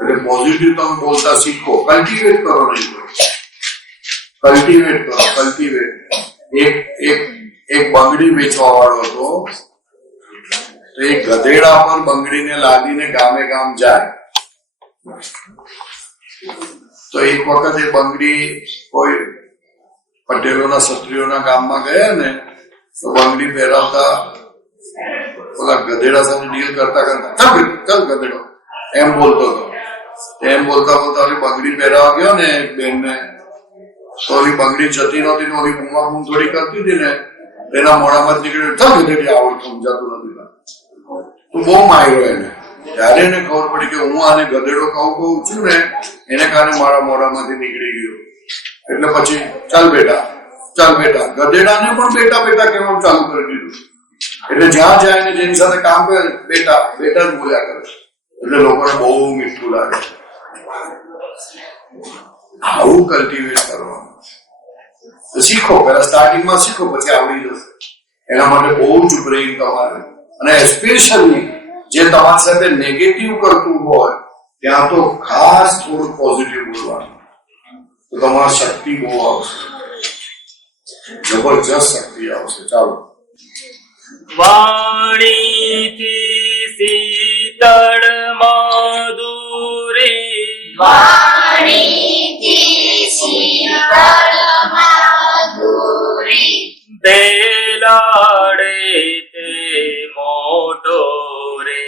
એટલે પોઝિટિવ તમે બોલતા શીખો, કલ્ટિવેટ કરો. નહીં કલ્ટિવેટ કરો, કલ્ટિવેટ. એક બંગડી વેચવા વાળો હતો, તો એ ગધેડા પર બંગડીને લાદીને ગામે ગામ જાય. તો એક વખત એ બંગડી કોઈ પટેલોના ક્ષત્રિયોના ગામમાં ગયા ને, તો બંગડી પહેરાવતા ઓલા ગધેડા સાથે ડીલ કરતા કરતા ચાલ ગધેડો એમ બોલતો હતો. એમ બોલતા બોલતા ઓલી બંગડી પહેરાવા ગયો ને એક બેનને, તો ઓલી બંગડી જતી નહોતી ને ઓલી બૂમા બૂમ થોડી કરતી હતી ને, એના મોઢામાં નીકળ્યું ચાલ ગધેડી આવડતું સમજાતું નથી. તો બહુ માર્યો એને. ત્યારે એને ખબર પડી કે હું આને ગધેડો કહું છું ને એને કારણે મારા મોઢામાંથી નીકળી ગયો. એટલે પછી ચાલ બેટા, ગધેડાને પણ બેટા બેટા કહેવાનું ચાલુ કરી દીધું. એટલે જ્યાં જાય ને જેની સાથે કામ કરે બેટા બેટા જ બોલ્યા કરે. એટલે લોકોને બહુ મીઠું લાગે. આવું કલ્ટિવેટ કરવાનું શીખો. પેલા સ્ટાર્ટિંગમાં શીખો, પછી આવડી જશે. એના માટે બહુ જ બ્રેઇન તમારે, અને એસ્પેશિયલી જે તમારી સાથે નેગેટિવ કરતું હોય ત્યાં તો ખાસ થોડું પોઝિટિવ બોલવાનું, તો તમારી શક્તિ બહુ આવશે, જબરજસ્ત શક્તિ આવશે. ચાલો. વાણીથી શીતળ મધુરી, બેલાડે તે મોટો રે,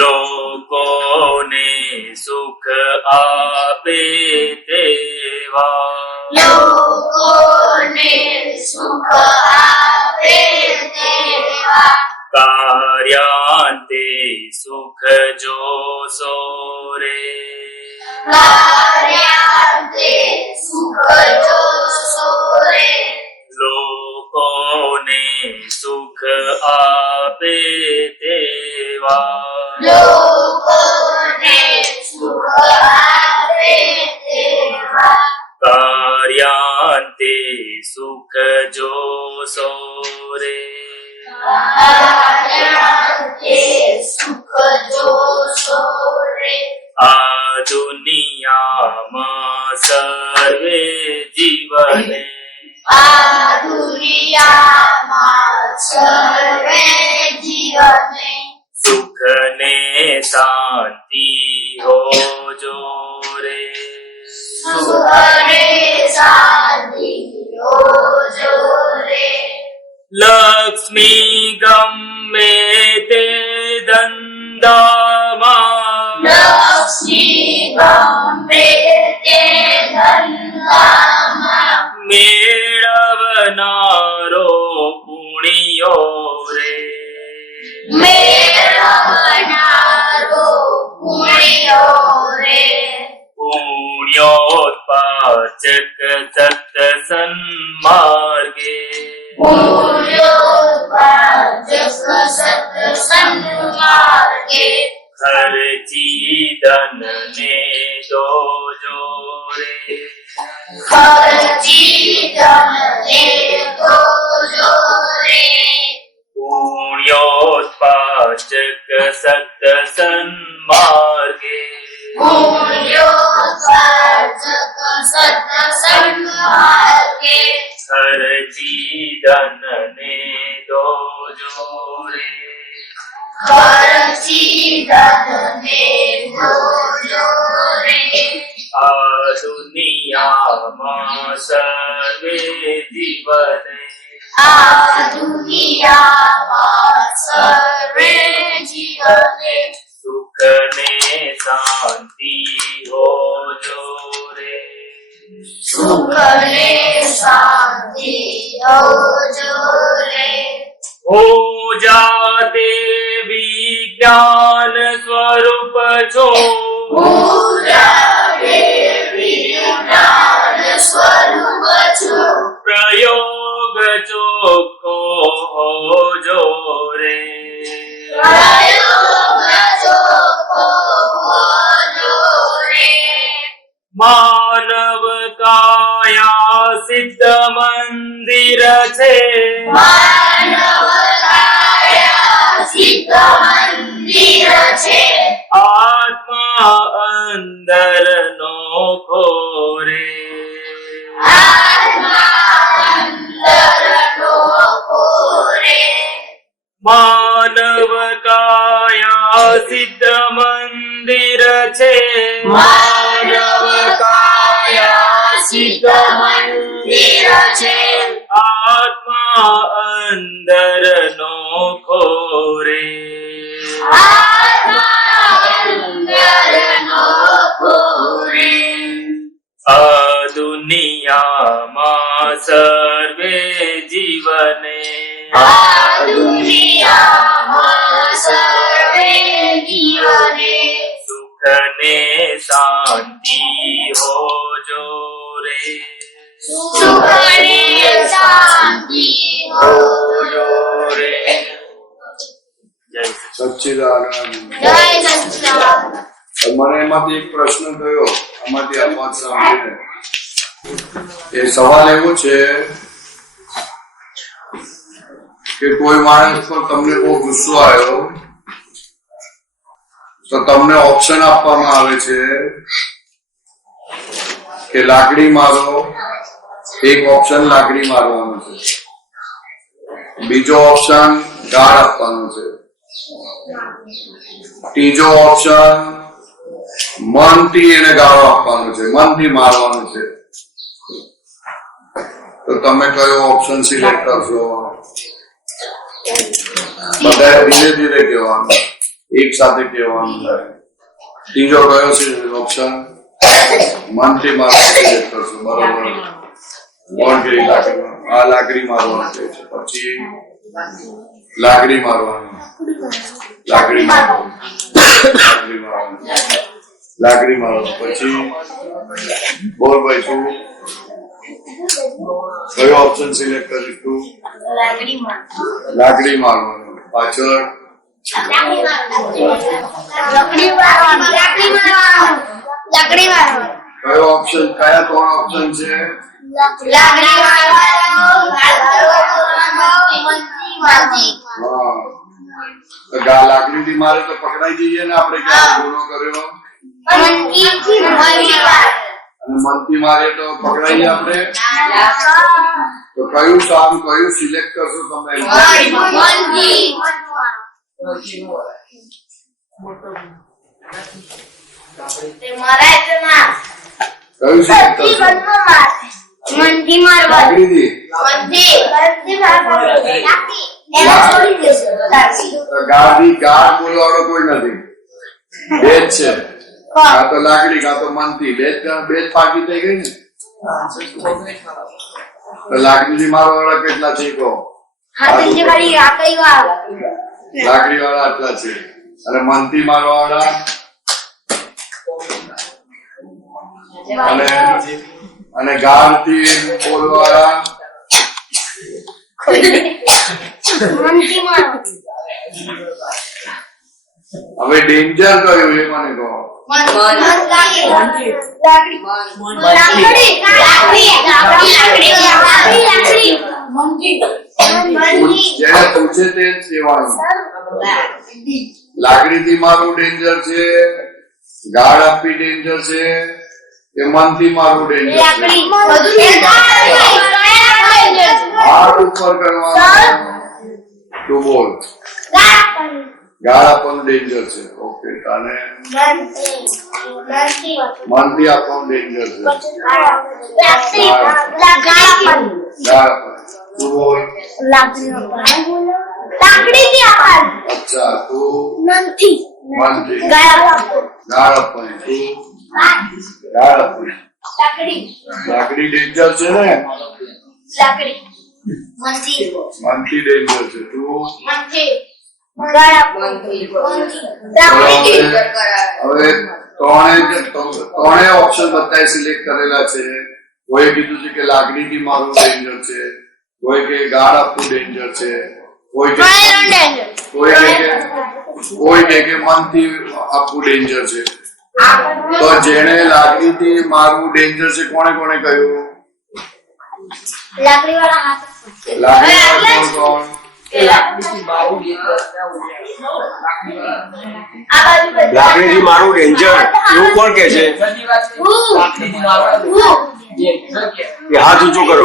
લોકોને સુખ આપે તેવા, કાર્યાંતે સુખ જોશો રે, લોકોને સુખ આપે તેવા, કાર્યાંતે સુખ જોશો રે, આ દુનિયામાં સર્વે જીવને, સુખ ને શાંતિ હોજો રે, લક્ષ્મી ગમે તે ધંધામાં, મેળવનારો પુણ્યો રે, સન્માર્ગે ખર્ચી ધન ને દોજો રે પુણ્યોત્પાચક સન્માર્ગે ખર્ચી ધન ને દોજો રે આ દુનિયામાં સર્વે જીવને સુખ ને શાંતિ હોજો રે હો જાતે વિજ્ઞાન સ્વરૂપ છો પ્રયોગ ચોખ્ખો હોજો રે માનવ કાયા સિદ્ધ મંદિર છે આત્મા અંદર નો ખોરે માનવ કાયા સિદ્ધ મંદિર છે આત્મા અંદર નો ખોરે આ દુનિયામાં સર્વે જીવને સુખ ને શાંતિ હોજો રે હોજો રે જય સચ્ચિદાનંદ મને એમાંથી એક પ્રશ્ન થયો આમાંથી આ વાત સાંભળીને એ સવાલ એવો છે કે કોઈ માણસ પર તમને બહુ ગુસ્સો આવ્યો તો તમને ઓપ્શન આપવામાં આવે છે કે લાકડી મારો એક ઓપ્શન લાકડી મારવાનો છે બીજો ઓપ્શન ગાળ આપવાનો છે ત્રીજો ઓપ્શન મનથી એને ગાળો આપવાનો છે મનથી મારવાનો છે તો તમે કયો ઓપ્શન સિલેક્ટ કરશો બધા ધીરે ધીરે કહેવાનું એક સાથે કહેવાનું ત્રીજો કયો છે ઓપ્શન મનથી મારવાનો સિલેક્ટ કરશો બરોબર આ લાકડી મારવાનું છે પછી લાકડી મારવાનું લાકડી મારવાનું લાકડી મારવાનું પછી બોલ ભાઈ તું કયો ઓપ્શન સિલેક્ટ કરીશ તું લાકડી મારવાનું પાછળ કયો ઓપ્શન કયા 3 ઓપ્શન છે લાકડીથી મારે તો પકડાઈ જઈએ ને આપણે ક્યારે ગુનો કર્યો અને મનથી મારે તો પકડાઈએ આપણે તો કયું સારું કયું સિલેક્ટ કરશો તમે કયું સિલેક્ટ કરશો લાકડીથી ગાળ બોલવાળો કોઈ નથી બે જ છે કાં તો લાકડી કાં તો મનથી બે જ પાકી થઈ ગઈ ને તો લાકડીથી મારવા વાળા કેટલા છે કહો લાકડી વાળા આટલા છે અને મનથી મારવા વાળા અને અને ગાળથી બોલવાળા મનથી મારો હવે ડેન્જર કયું એ મને કહો. જેને પૂછે તે જ કહેવાનું. લાકડીથી મારું ડેન્જર છે, ગાળ આપવી ડેન્જર છે કે મનથી મારું ડેન્જર છે? હાથ ઉપર કરવાનું. તું બોલ. ગાળ આપવાનું ડેન્જર છે. ઓકે, તને મનથી આપવાનું ડેન્જર છે. ગાળ આપવાનું. તું બોલ. અચ્છા, તું મનથી. ગાળ આપવાની. તું ગાળ આપવાની. લાકડી ડેન્જર છે ને? મનથી ડેન્જર છે. તું હવે ત્રણેય ઓપ્શન બધાએ સિલેક્ટ કરેલા છે. કોઈ કીધું છે કે લાકડીથી મારું ડેન્જર છે, કોઈ કે ગાળ આપવું ડેન્જર છે, કોઈ કે મનથી આપવું ડેન્જર છે. તો જેને લાકડીથી મારવું ડેન્જર છે કોણે કોણે કહ્યું? લાકડી વાળા હાથ લાકડી કોણ? લાકડીથી મારું ડેન્જર એવું કોણ કે છે? કે હાથ ઊંચો કરો.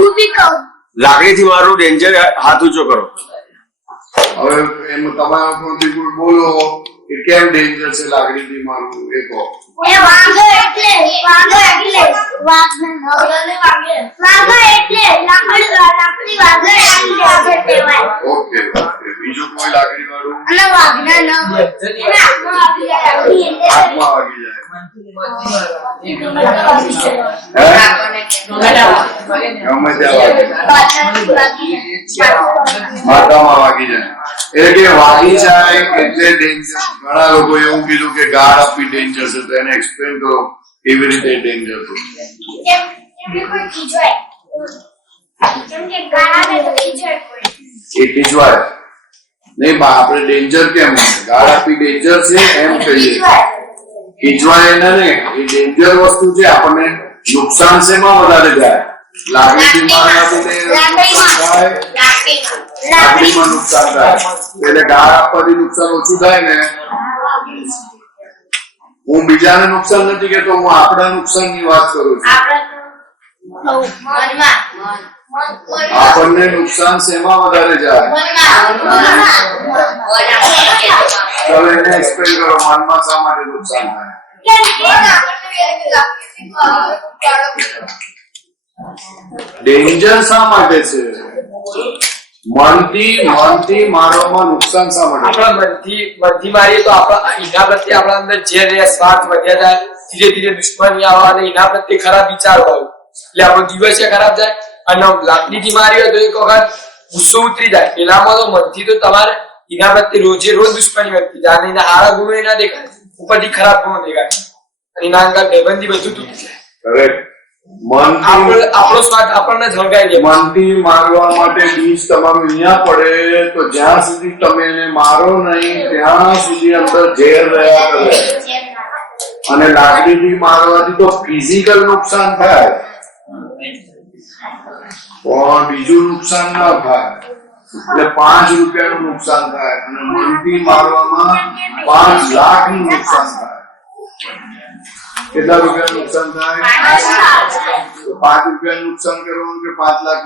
લાકડીથી મારું ડેન્જર, હાથ ઊંચો કરો. હવે એમ તમારા કોઈથી કોઈ બોલો કે કેમ ડેન્જર છે લાકડીથી મારું એ કહો. ઓકે, બીજું કોઈ લાકડી વાળું હાથમાં વાગી જાય. ગમે ત્યાં માથામાં વાગી જાય. એટલે કે વાગી જાય એટલે ડેન્જર. ઘણા લોકો એવું કીધું કે ગાળ આપવી ડેન્જર છે, તો એને એક્સપ્લેન કરો કેવી રીતે ડેન્જર છે. એ ખીજવાય નહીં. આપણે ડેન્જર કેમ ગાળ આપવી ડેન્જર છે એમ કહીએ. ખીજવાય એના ને, એ ડેન્જર વસ્તુ છે. આપણને નુકસાન શેમાં વધારે જાય? લાકડીથી મારવાથી નુકસાન થાય, લાકડીમાં નુકસાન થાય. એટલે ગાળ આપવાથી નુકસાન ઓછું થાય ને. હું બીજાને નુકસાન નથી કેતો, હું આપણા નુકસાન ની વાત કરું છું. આપણને નુકસાન શેમાં વધારે જાય? ચાલો એને એક્સપ્લેન કરો. મનમાં શા માટે નુકસાન થાય? ડેન્જર શા માટે છે? મનથી મારવામાં નુકસાન શા માટે? આપણા મનથી મારીએ તો આપણા એના પ્રત્યે આપણા અંદર જે રે સ્વાર્થ વધ્યા જાય, ધીરે ધીરે દુશ્મની આવે અને એના પ્રત્યે ખરાબ વિચાર હોય એટલે આપણો દિવસ ખરાબ જાય. અને લાકડીથી મારી હોય તો એક વખત ગુસ્સો ઉતરી જાય. પેલામાં તો મનથી તો તમારે એના પ્રત્યે રોજે રોજ દુશ્મની વ્યક્તિ જાય. એના સારા ગુણો એના દેખાય, ઉપરથી ખરાબ ગુણો દેખાય અને એના અંગત બેબંધી બધું તૂટી જાય. આપણો સ્વાદ આપણને ઝળગાઈ દે. મનથી મારવા માટે બીજ તમારું અહીંયા પડે તો જ્યાં સુધી તમે એને મારો નહીં ત્યાં સુધી અંદર ઝેર રહ્યા કરે. અને લાકડીથી મારવાથી તો ફિઝિકલ નુકસાન થાય પણ બીજું નુકસાન ના થાય. એટલે 5 રૂપિયાનું નુકસાન થાય અને મનથી મારવામાં 5 લાખનું નુકસાન થાય. કેટલા રૂપિયાનું નુકસાન થાય? 5 રૂપિયાનું નુકસાન કરવાનું કે 5 લાખ?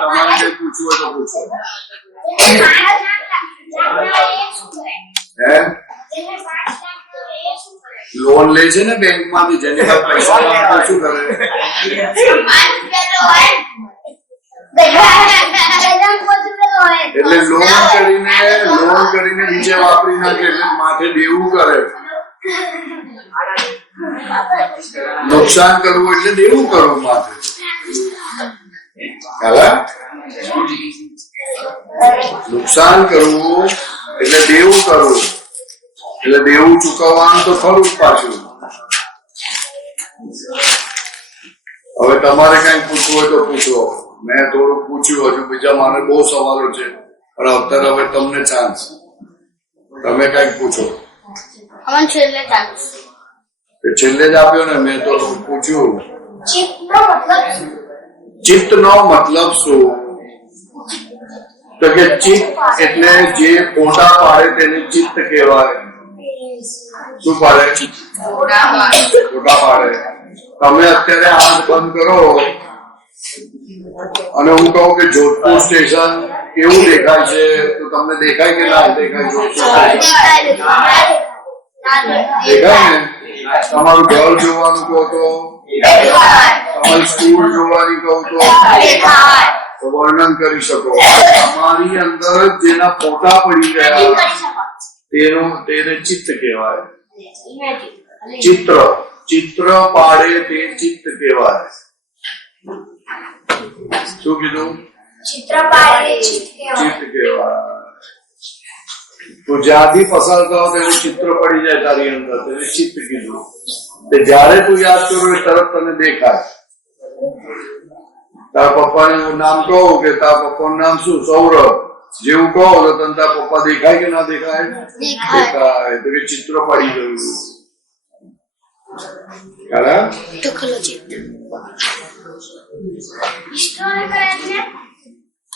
તમારે કઈ પૂછવું હોય તો પૂછો. લોન લે છે ને બેંક માંથી, જેની પાસે પૈસા ના શું કરે? એટલે લોન કરીને નીચે વાપરી નાખે એટલે માથે દેવું કરે. નુકસાન કરવું એટલે દેવું કરવું માથે. નુકસાન કરવું એટલે દેવું કરવું, એટલે દેવું ચૂકવવાનું તો ખરું જ પાછું. હવે તમારે કઈ પૂછવું હોય તો પૂછો. મેં થોડું પૂછ્યું, હજુ બીજા મારે બહુ સવાલો છે, પણ અત્યારે હવે તમને ચાન્સ. તમે કઈક પૂછો. છેલ્લે જ આપ્યો ને, મેં તો પૂછ્યું. ચિત્ત નો મતલબ શું? તો કે ચિત્ત એટલે જે ફોટા પાડે તેને ચિત્ત કહેવાય. શું પાડે? ફોટા પાડે. તમે અત્યારે આંખ બંધ કરો અને હું કહું કે જોધપુર સ્ટેશન કેવું દેખાય છે, તો તમને દેખાય કે ના દેખાય? દેખાય ને? તમારું ઘર જોવાનું કહો તો, તમારી સ્કૂલ જોવાની કહો તો વર્ણન કરી શકો. તમારી અંદર જેના ફોટા પડી ગયા તેને ચિત્ત કહેવાય. ચિત્ર પાડે તે ચિત્ત કહેવાય. શું કીધું? ચિત્ત કહેવાય. તો જ્યાંથી પસાર થાવ તેને ચિત્ર પડી જાય તારી અંદર, તેને ચિત્ત કીધું. જયારે તું યાદ કરો એ તરત તને દેખાય. તારા પપ્પાને નામ કહો કે તારા પપ્પાનું નામ શું? સૌરભ. જેવું કહો તો તને તારા પપ્પા દેખાય કે ના દેખાય? દેખાય. તો એ ચિત્ર પડી ગયું.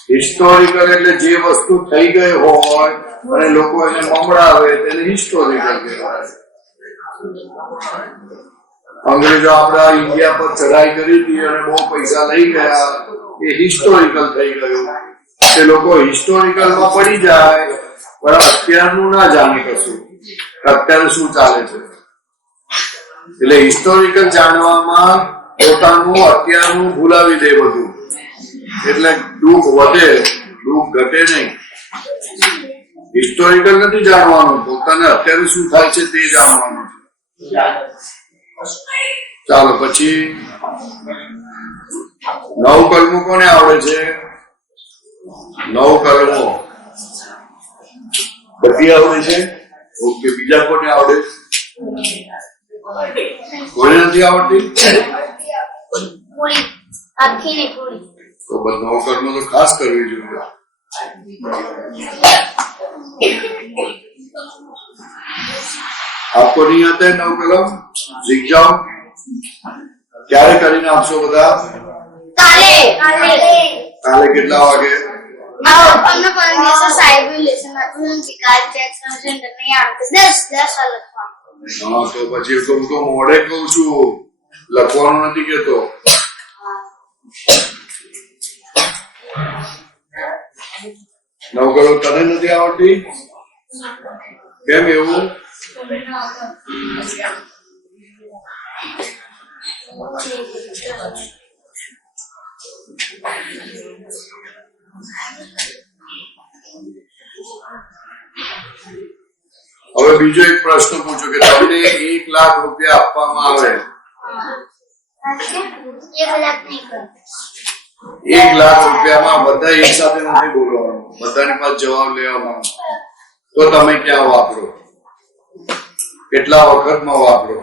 હિસ્ટોરિકલ એટલે જે વસ્તુ થઈ ગઈ હોય અને લોકો એને મમડાવે તેને હિસ્ટોરિકલ કહેવાય. અંગ્રેજો આપડા ઇન્ડિયા પર ચઢાઈ કરી હતી અને બહુ પૈસા લઈ ગયા, એ હિસ્ટોરિકલ થઈ ગયું. તે લોકો હિસ્ટોરિકલમાં પડી જાય, પણ અત્યારનું ના જાણે કશું, અત્યારે શું ચાલે છે. એટલે હિસ્ટોરિકલ જાણવામાં પોતાનું અત્યારનું ભૂલાવી દે બધું, એટલે દુઃખ વધે, દુઃખ ઘટે નહીં. હિસ્ટોરિકલ નથી જાણવાનું, પોતાને અત્યારે શું થાય છે તે જાણવાનું છે. ચાલો પછી 9 કલમો કોને આવડે છે? 9 કલમો બધી આવડે છે? ઓકે. બીજા કોને આવડે? કોઈને નથી આવડતી? તો 9 કલમો તો ખાસ કરવી જોઈએ. आपको नहीं आता है 9 कलम? सीख जाओ. ક્યારે કરીને આપશો બધા? કાલે કેટલા વાગે? હા, તો પછી હું તો મોડે કઉ છું, લખવાનું નથી કેતો. નવકલો તને નથી આવડતી? કેમ એવું? હવે બીજો એક પ્રશ્ન પૂછો કે તમને 1 લાખ રૂપિયા આપવામાં આવે, 1 લાખ રૂપિયામાં બધા એક સાથે નથી બોલવાનું, બધાની પાસે જવાબ લેવામાં, તો તમે ક્યાં વાપરો? કેટલા વખતમાં વાપરો?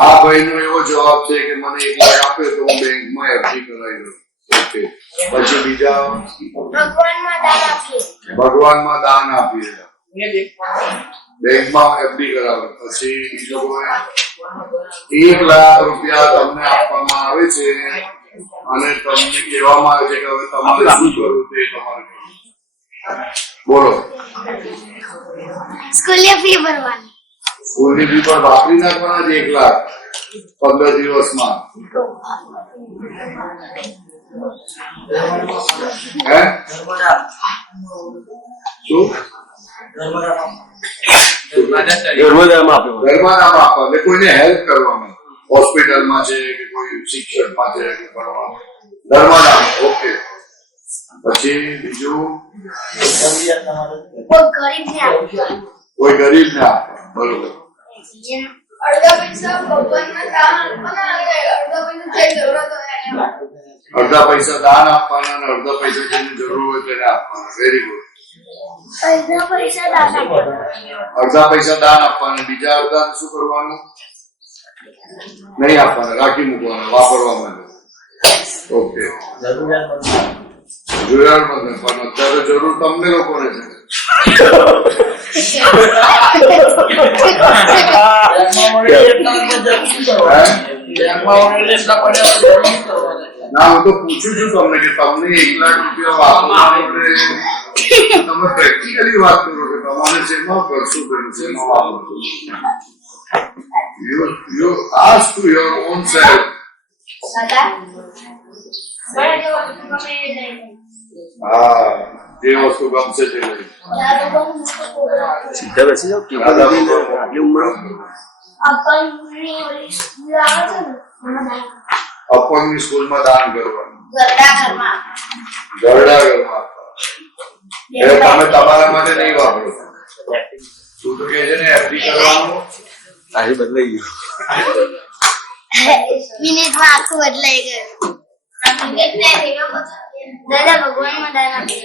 આ ભાઈ નો એવો જવાબ છે કે મને 1 લાખ આપે તો હું બેંકમાં એફડી કરાવી દઉં. ઓકે. પછી બીજા ભગવાનમાં દાન આપીએ, બેંકમાં એફડી કરાવે. પછી બીજો 1 લાખ રૂપિયા તમને આપવામાં આવે છે અને તમને કહેવામાં આવે છે કે હવે તમારે શું કરવું તે તમારે બોલો. સ્કૂલની ફી ભરવાની. સ્કૂલની ફી પર વાપરી નાખવાના જ 1 લાખ 15 દિવસમાં. હે શું? ઘરમાં આપવા, કોઈને હેલ્પ કરવામાં. હોસ્પિટલમાં છે કે કોઈ શિક્ષકમાં છે કે ભણવા ધર્મદાન. ઓકે, પછી બીજું કોઈ ગરીબને આપવા. બરોબર. અડધા પૈસા ભગવાનના દાન આપવાના અને અડધા પૈસા જે જરૂરત હોય એને અડધા પૈસા દાન આપવાના અને અડધા પૈસા જેની જરૂર હોય તેને આપવાના. Very good. અડધા પૈસા દાન આપવાના. અડધા પૈસા દાન આપવાના, બીજા અડધા શું કરવાનું? નહીં આપવાના, રાખી મૂકવાના વાપરવા માટે. ઓકે, જરૂરિયાતમંદ. પણ અત્યારે જરૂર તમને લોકોને છે. ના, હું તો પૂછું છું તમને કે તમને 1 લાખ રૂપિયા વાપરવા તમે પ્રેક્ટિકલી વાત કરો કે તમારે શેમાં કરશું કર્યું, શેમાં વાપરશું. You ask to your own self. હા, જે વસ્તુ ગમશે તે લઈ. સીધા બેસી જાઓ. આટલી ઉંમર અપંગની સ્કૂલમાં દાન કરવાનું, ગરડા ઘરમાં ઘરડા ઘરમાં એટલે તમે તમારા માટે નહીં વાપરો. તું તો કહે છે ને એફડી કરવાનું. આજે બદલાઈ ગયું. મિનિટમાં આખું બદલાઈ ગયું. દાદા ભગવાનમાં દાન આપી.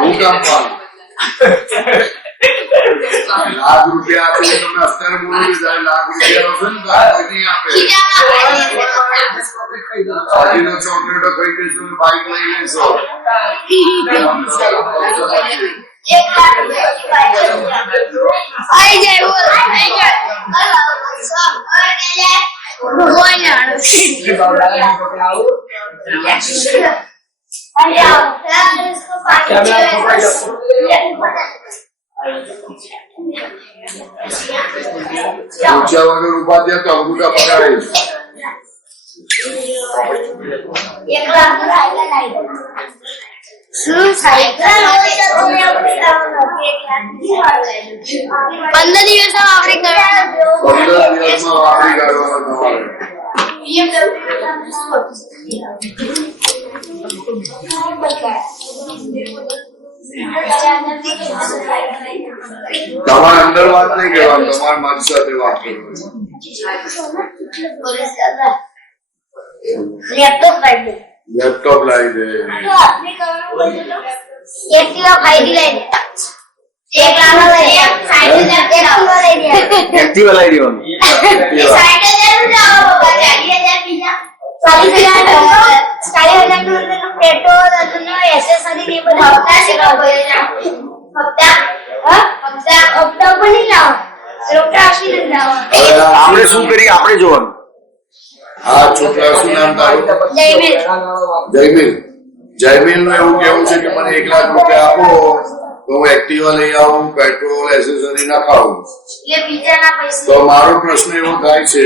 હું કામ પાડું? લાખ રૂપિયા આપીને તમે અત્યારે બોલો કે સાહેબ લાખ રૂપિયા હશે ને તો કોઈ નહીં આપે. હજીનો ચોકલેટો ખાઈ જઈશું ને બાઈક લઈ લઈશું. 1 લાખ રૂપિયા આઈ જાય બોલ આઈ જાય. ઊંચા વગર ઉભા થયા તો અંગૂઠા પકડાય. 1 લાખ શું સાયકલ 15 દિવસમાં વાપરી કાઢવાનું. 15 દિવસમાં વાપરી કાઢવાના તમારે. તમારે અંદર વાત નહીં કરવાની, તમારે મારી સાથે વાત કરવાની. લેપટોપ લાવી દે. લેપટોપ લાવી દે. એક્ટિવા ફાઈવ લઈ દે. 1 લાખ લઈ દે. એક્ટિવા લઈ દે. એક્ટિવા લાવી દેવાનું. સાયકલ જરૂર જાઓ બાબા. 40,000 બીજા 40,000 નું પેટ્રોલ અને એસેસરી ને બધા હપ્તા છે કે ભાઈ હપ્તા હપ્તા પણ નહીં લાવો. રોકડા આપી જ લાવો. આપણે શું કરીએ આપણે જોવાનું. આ છોકરા શું નામ તારું? જયમીન. જયમીન. જયમીન નું એવું કેવું છે કે મને 1 લાખ રૂપિયા આપો તો હું એક્ટિવા લઈ આવું, પેટ્રોલ એસેસરી નખાવું. એ બીજાના પૈસા. તો મારો પ્રશ્ન એવો થાય છે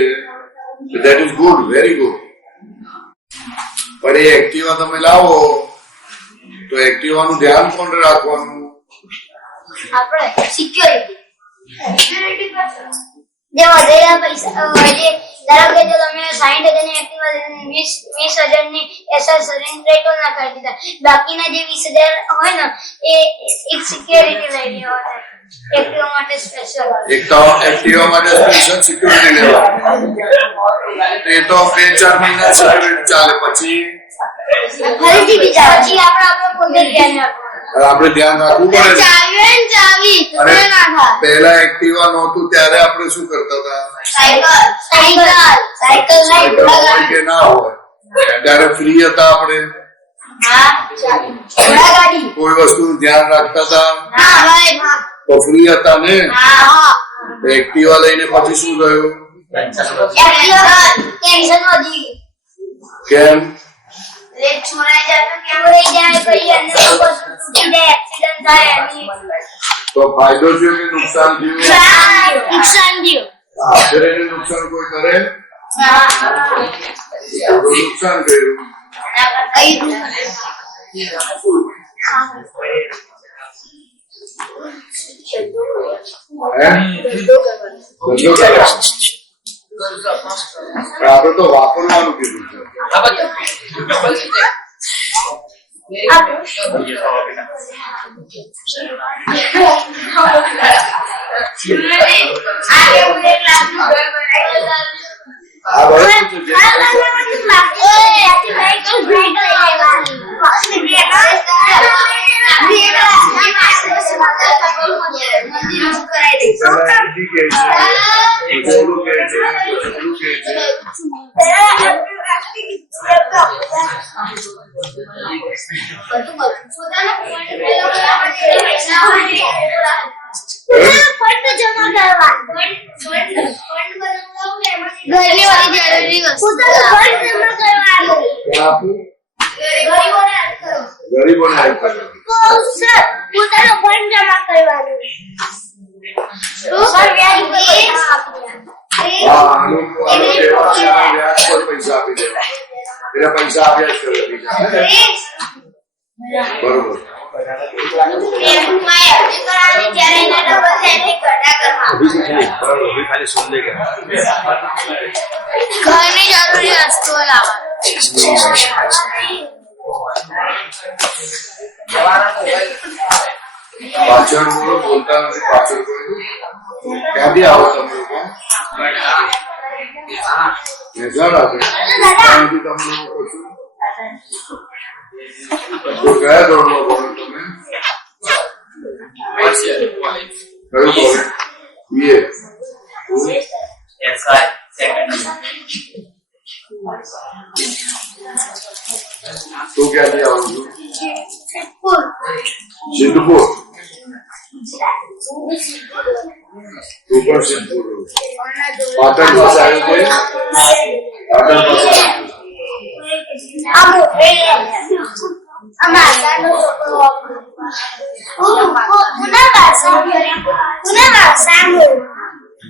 કે that is good, very good. પણ એ એક્ટિવા તમે લાવો તો એક્ટિવાનું ધ્યાન કોણ રાખવાનું? આપણે સિક્યોરિટી જે વધેલા પૈસા જે ધારો કે જો તમે 60,000 ની એક્ટિવા 20,000 ની એસેસરી પેટ્રોલ ના કરી દીધા, બાકીના જે 20,000 હોય ને એ એક સિક્યોરિટી લઈ લેવા એક્ટિવા માટે સ્પેશિયલ. એક્ટિવા માટે સ્પેશિયલ સિક્યુરિટી લેવા. એ તો 2-4 મહિના ચાલે, પછી ફરીથી બીજા પછી આપણે પોતે ધ્યાન રાખવાનું. આપણે ધ્યાન રાખવું પડે. ચાવી અને પહેલા એક્ટિવા નહોતું ત્યારે આપણે શું કરતા હતા? સાયકલ હોય કે ના હોય ત્યારે ફ્રી હતા આપણે. કોઈ વસ્તુનું ધ્યાન રાખતા હતા તો ફ્રી હતા ને. એક્ટિવા લઈને પછી શું થયું? કેમ? તો ફાયદો થયો કે નુકસાન થયું? આખરે એને નુકસાન કોઈ કરે? નુકસાન કર્યું. આપણે તો વાપરવાનું કીધું છે. આ બધું ડબલ થઈ જાય. આ બરાબર છે. ઘરની વાળી જરૂરી વસ્તુ ગરીબોને હેલ્પ કરો. પોતાનો ફંડ જમા કરવાનું આનું દેવા વ્યાજ પર પૈસા આપી દેવા. એટલે પૈસા આપ્યા જ કરે બીજા. બરોબર. બરોબર ખાલી સુન દે કે ઘરની જરૂરી વસ્તુઓ લાવવાની. પાછળ બોલો, બોલતા નથી. પાછળ કોઈ ક્યાંથી આવો તમે લોકો? મહેસાણા છે. ત્યાંથી તમે લોકો કશું તો કયા ધોરણમાં ભણો તમે? કયું ધોરણ? BA. તું ક્યાંથી આવું છું? સિદ્ધપુર. તું પણ સિદ્ધપુર. પાટણ પાસે આવ્યું છે? પાટણ પાસે આવ્યું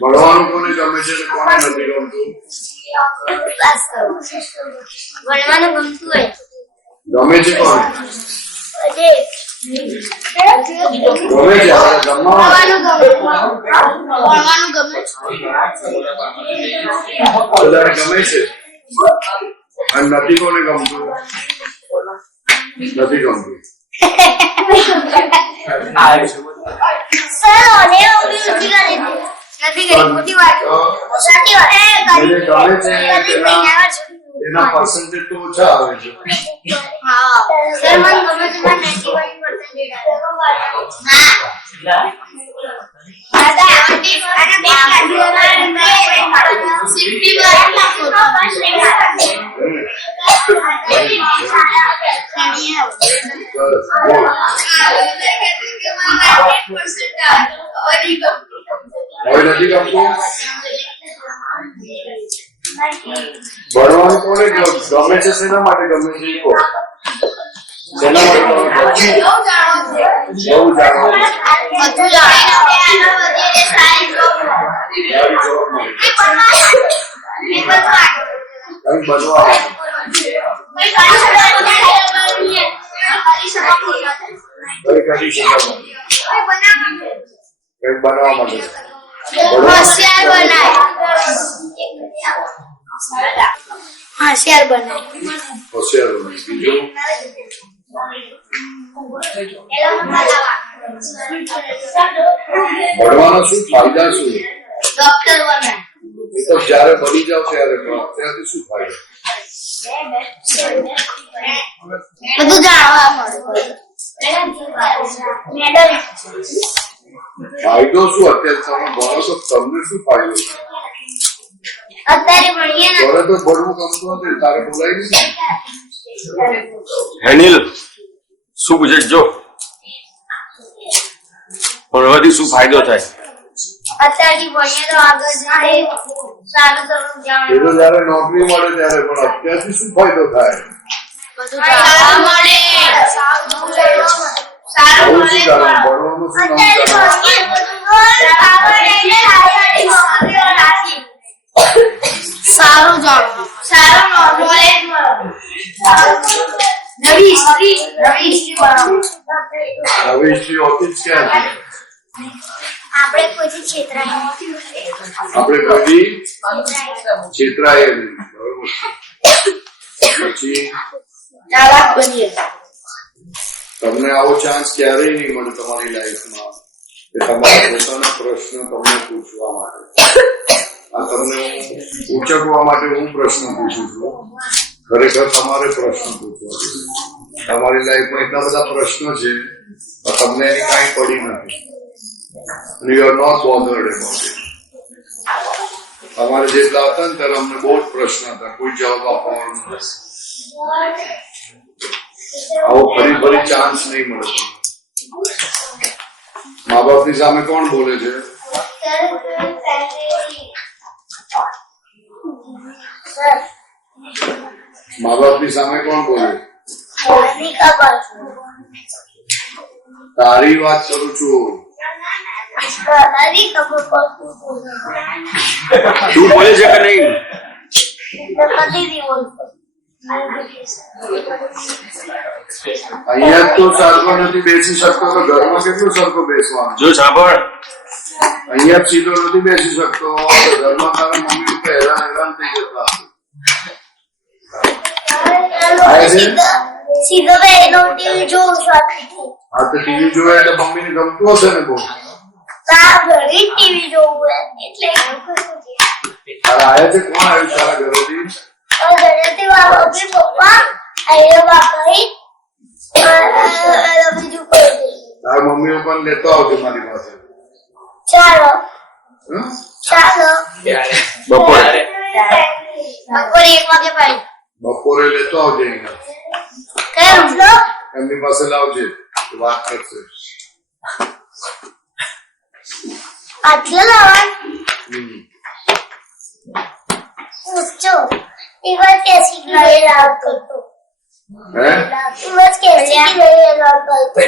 ભણવાનું કોને ગમે છે ને કોને નથી ગમતું? ભણવાનું ગમતું હોય ગમે છે કોને? ગમે છે આપણે જમવાનું વધારે ગમે છે અને નથી કોને ગમતું? નથી ગમતું. એના પર્સન્ટેજ તો ઓછા આવે છે. હવે નથી ગમતું. ભણવાનું કોને ગમે છે? શેના માટે ગમે છે? શેના માટે ગમે છે? બહુ જાણવાનું. બનાવવા માટે હોશિયાર બનાય. હોશિયાર બને. બીજું ભણવાના શું ફાયદા શું? ડોક્ટર બનાય. એ તો જયારે બની જાવ ત્યારે ત્યાંથી શું ફાયદો? બધું જાણવા મળે. ફાયદો શું? અત્યારે તમે ભણો તો તમને શું ફાયદો? અત્યારે ભણીએ ને તારે તો ભણવું ગમતું નથી, તારે બોલાય નહીં. હેનિલ શું પૂછે જો ભણવાથી શું ફાયદો થાય? અત્યારથી ભણીએ તો આગળ જાય સારું સારું એ જાણ તો જયારે નોકરી મળે ત્યારે, પણ અત્યારથી શું ફાયદો થાય? બધું જાણવા મળે. સારું આવું શું કારણ? ભણવામાં શું નામ સારું જાણવું. નવી હિસ્ટ્રી હોતી જ ક્યાં છે? આપણે કોઈથી છેતરાય નહીં. આપણે કદી છેતરાય નહીં. બરોબર. પછી ચાલાક બનીએ. તમને આવો ચાન્સ ક્યારેય નહીં મળે તમારી લાઈફમાં કે તમારા પોતાના પ્રશ્ન તમને પૂછવા માટે. આ તમને ઉચકવા માટે હું પ્રશ્ન પૂછું છું. ખરેખર તમારે પ્રશ્ન પૂછવા છે. તમારી લાઈફમાં એટલા બધા પ્રશ્નો છે તમને એની કાંઈ પડી નથી. You are not bothered about it. તમારે જેટલા હતા ને ત્યારે અમને બહુ જ પ્રશ્ન હતા, કોઈ જવાબ આપવાનો નથી. આવો ફરી ચાન્સ નહીં મળે. મા બાપની સામે કોણ બોલે છે? મા બાપની સામે કોણ બોલે? તારી વાત કરું છું. તું બોલે છે કે નહીં? અહીંયા તો સરખો નથી બેસી શકતો તો ઘરમાં કેટલું સરખો બેસવાનું? જો સાંભળ, અહીંયા જ સીધો નથી બેસી શકતો તો ઘરમાં તારા મમ્મી પપ્પા હેરાન થઈ જતા. સીધો બેઠો ટીવી જોઉં છું. હા તો ટીવી જોવે એટલે મમ્મીને ગમતું હશે ને બહુ. ટીવી જોવું એટલે તારા આયા છે? કોણ આવ્યું તારા ઘરેથી? ઘરેથી મારા મમ્મી પપ્પા અહીંયા બાપાઈ બીજું કોઈ નહીં. તારા મમ્મી પપ્પાને લેતો આવજો મારી પાસે. ચાલો હં? ચાલો બપોરે બપોરે 1 વાગે પાડી બપોરે લેતો આવજે અહીંયા. કેમ એમની પાસે લાવજે, વાત કરશે. આટલો લાવવા પૂછજો એક વાર કેસી की नहीं लाभ करतो હે? बस कैसी की नहीं लाभ करतो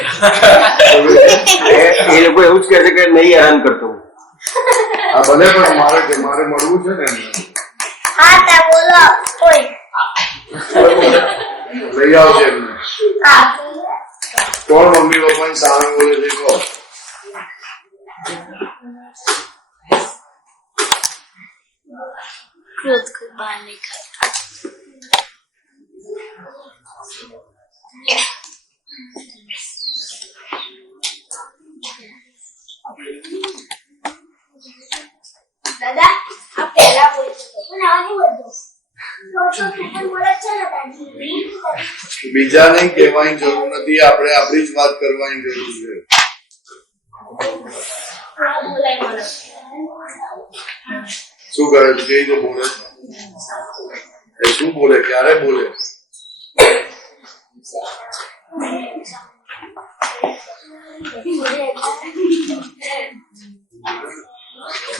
એ લોકો એવું જ કહે છે કે નહીં હેરાન કરતો. હા ભલે, પણ મારે મળવું છે ને એમને. हाँ ता बोलो कोई લઈ આવજે એમને. हाँ કોણ મમ્મી પપ્પાની સામે બોલે છે કહો? क्रोध को बाहर निकाल. दादा आप पहला बोल पण आवाज नहीं बोलतो तो पण बोलत चला दादी બીજાને કહેવાની જરૂર નથી, આપણે આપણી જ વાત કરવાની જરૂર છે. हाँ बोलाय मला શું કરે છે? કઈ રીતે બોલે? એ શું બોલે? ક્યારે બોલે?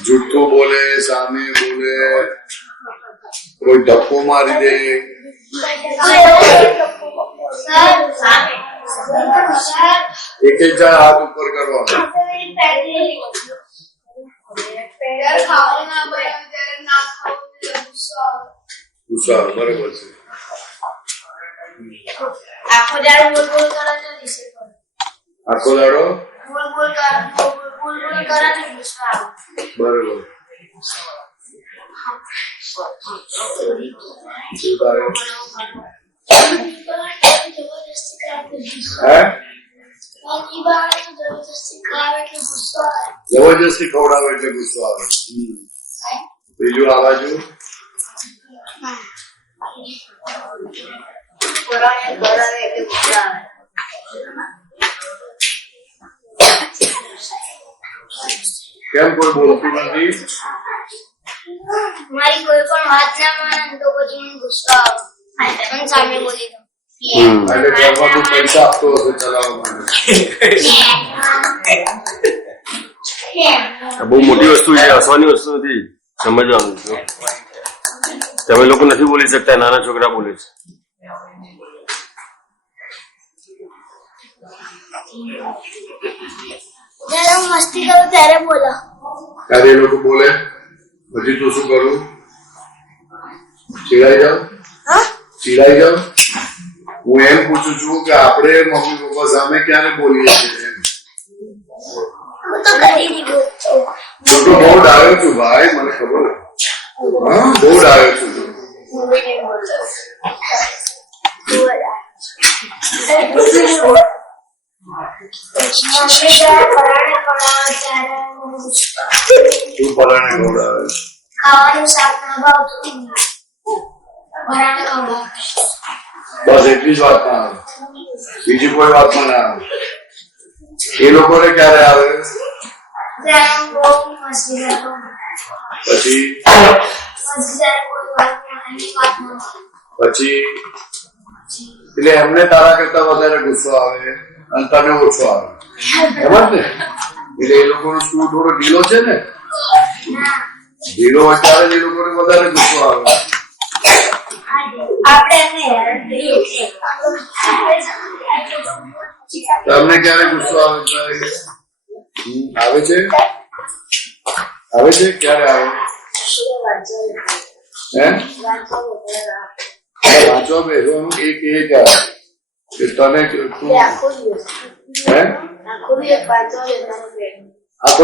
જુઠ્ઠું બોલે, સામે બોલે, કોઈ ધક્કો મારી દે. એક એક જણ હાથ ઉપર કરવાનો. ગુસ્સો આવે, બરોબર છે. આખો દાડો બોલ બોલ કરે તો દિશે પર. આખો દાડો બોલ બોલ કરે તો ગુસ્સો આવે. બરોબર. શું તારે? હે? જબરજસ્તી ખવડાવે એટલે ગુસ્સો આવે. બીજું આ બાજુ કેમ કોઈ બોલતું નથી? મારી કોઈ પણ વાત ના માને તો પછી મને ગુસ્સો આવે પણ સામે બોલી દઉં એટલે ઘરમાં તું પૈસા આપતો હશે ચલાવવા માટે. આ બહુ મોટી વસ્તુ છે, હસવાની વસ્તુ નથી. સમજવાનું છે. તમે લોકો નથી બોલી શકતા, નાના છોકરા બોલે છે. જ્યારે હું મસ્તી કરું ત્યારે બોલો ત્યારે એ લોકો બોલે, પછી તું શું કરું? ચીડાઈ જાવ? ચીડાઈ જાવ? હું એમ પૂછું છું કે આપણે મમ્મી પપ્પા સામે ક્યારે બોલીએ છીએ એમ. હું તો કરી દીધું હું તો બહુ ડાયો છું ભાઈ, મને ખબર. હા, બહુ ડાયો છું તું. મમ્મી જ્યારે પરાણે ખવડાવે ત્યારે હું તું પરાણે ખવડાવે. ખાવાનું શાક ના ભાવતું પરાણે ખવડાવે. બસ એટલી જ વાતમાં આવે, બીજી કોઈ વાતમાં ના આવે. એ લોકોને ક્યારે આવે? ત્યારે હું બહુ મસ્તી કરતો. પછી જ્યારે કોઈ વાતમાં પછી એટલે એમને તારા કરતા વધારે ગુસ્સો આવે અને તને ઓછો આવે, એમ જ ને? એટલે એ લોકોનો સ્કૂલ થોડો ઢીલો છે ને, ઢીલો હોય ત્યારે જ એ લોકોને વધારે ગુસ્સો આવે. આપણે એમને હેરાન કરીએ છીએ. તમને ક્યારે ગુસ્સો આવે ભાઈ? આવે છે? આવે છે? ક્યારે આવે? હે? વાંચવા બેસવાનું એક આવે કે તને તું હે આખો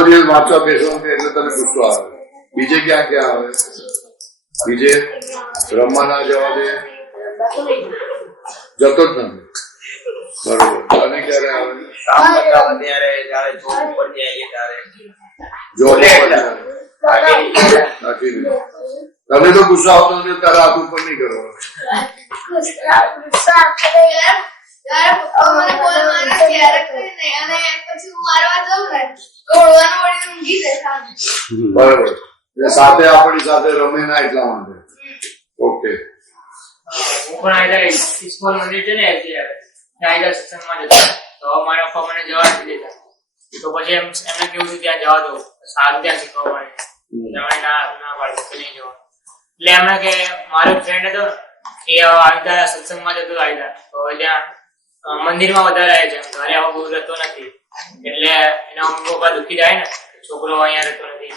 દિવસ વાંચવા બેસવાનું કે એટલે તને ગુસ્સો આવે. બીજે ક્યાં ક્યાં આવે? બીજે રમવા ના જવા દે, જતો જ નથી. બરોબર. તને ક્યારે આવે? કામ કરતા હોય ત્યારે, જયારે જોબ ઉપર જઈએ ત્યારે. જોબ નાખી દે. તને તો ગુસ્સો આવતો નથી, તારા હાથ ઉપર નહીં કરવાનો. બરોબર. એટલે સાથે આપણી સાથે રમે ના એટલા માટે. ઓકે. હું પણ આયલા ઇસ્કોન મંદિર છે ને અત્યારે આયલા સત્સંગમાં જતો તો મારા પપ્પા મને જવા નથી દેતા. તો પછી એમને કેવું હતું ત્યાં જવા દો, સારું ત્યાં શીખવા મળે. તમે ના પાડો કે નહીં જવા. એટલે એમને કે મારો ફ્રેન્ડ હતો ને એ આયલા સત્સંગમાં જતો આયલા તો ત્યાં મંદિરમાં વધારે આવે છે, ઘરે આવો બહુ રહેતો નથી. એટલે એના મમ્મી પપ્પા દુઃખી જાય ને છોકરો અહીંયા રહેતો નથી,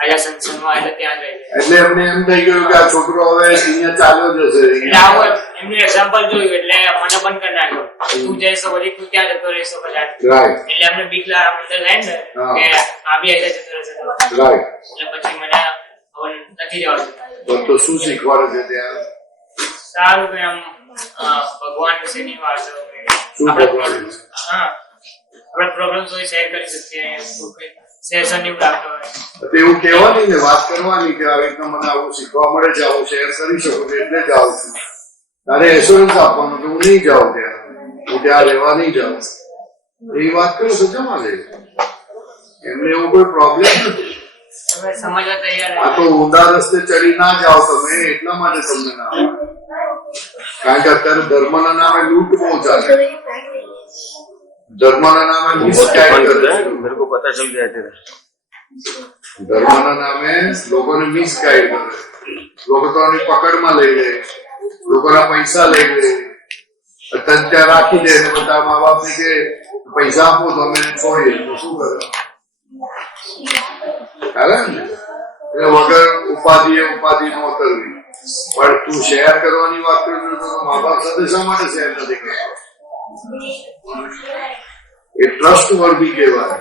આયલા સત્સંગમાં આયલા ત્યાં જ રહે છે. એટલે એમને એમ થઈ ગયું કે આ છોકરો હવે અહીંયા ચાલ્યો જશે. એટલે આવું એમનું એક્ઝામ્પલ જોયું એટલે મને બંધ કરી નાખ્યો. તું જઈશો પછી તું ત્યાં જતો રહીશો કદાચ. રાઈટ એટલે અમને બીક અંદર થાય ને કે આ બી અહીંયા જતો રહેશે. રાઈટ. એટલે પછી મને હવે નથી જવા દેતા. તો શું શીખવાડે છે ત્યાં? સારું કે આમ ભગવાન વિશેની વાતો શું ભગવાન? હા, આપણે પ્રોબ્લેમ્સ હોય શેર કરી શકીએ, સેશનની રાખતો હોય તો એવું કહેવાની ને, વાત કરવાની કે આવી રીતના મને આવું શીખવા મળે છે, આવું શેર કરી શકું છું એટલે જાઉં છું. તારે એશ્યોરન્સ આપવાનું કે હું નહીં જાઉં ત્યાં, હું ત્યાં રહેવા નહીં જાઉં. એ વાત કરો તો જમા લે, એમને એવો કોઈ પ્રોબ્લેમ નથી. તમે સમજવા તૈયાર. આ તો ઊંધા રસ્તે ચડી ના જાઓ તમે, એટલા માટે તમને ના આવે. કારણ કે અત્યારે ધર્મના નામે લૂંટ બહુ ચાલે, ધર્મના નામે મિસગાઈડ કરે. मेरे को पता चल गया तेरा. ધર્મના નામે લોકોને મિસગાઈડ કરે, લોકો તો આની પકડમાં લઈ લે, લોકોના પૈસા લઈ લે, અત્યારે ત્યાં રાખી દે ને બધા મા બાપ ને કે પૈસા આપો તો અમે છોડીએ, તો શું કરે? ચાલે ને? એટલે વગર ઉપાધિ ન કરવી. પણ તું શેર કરવાની વાત કરી તો મા બાપ સાથે શા માટે શેર નથી કરતો? એ ટ્રસ્ટ વર્ધી કહેવાય.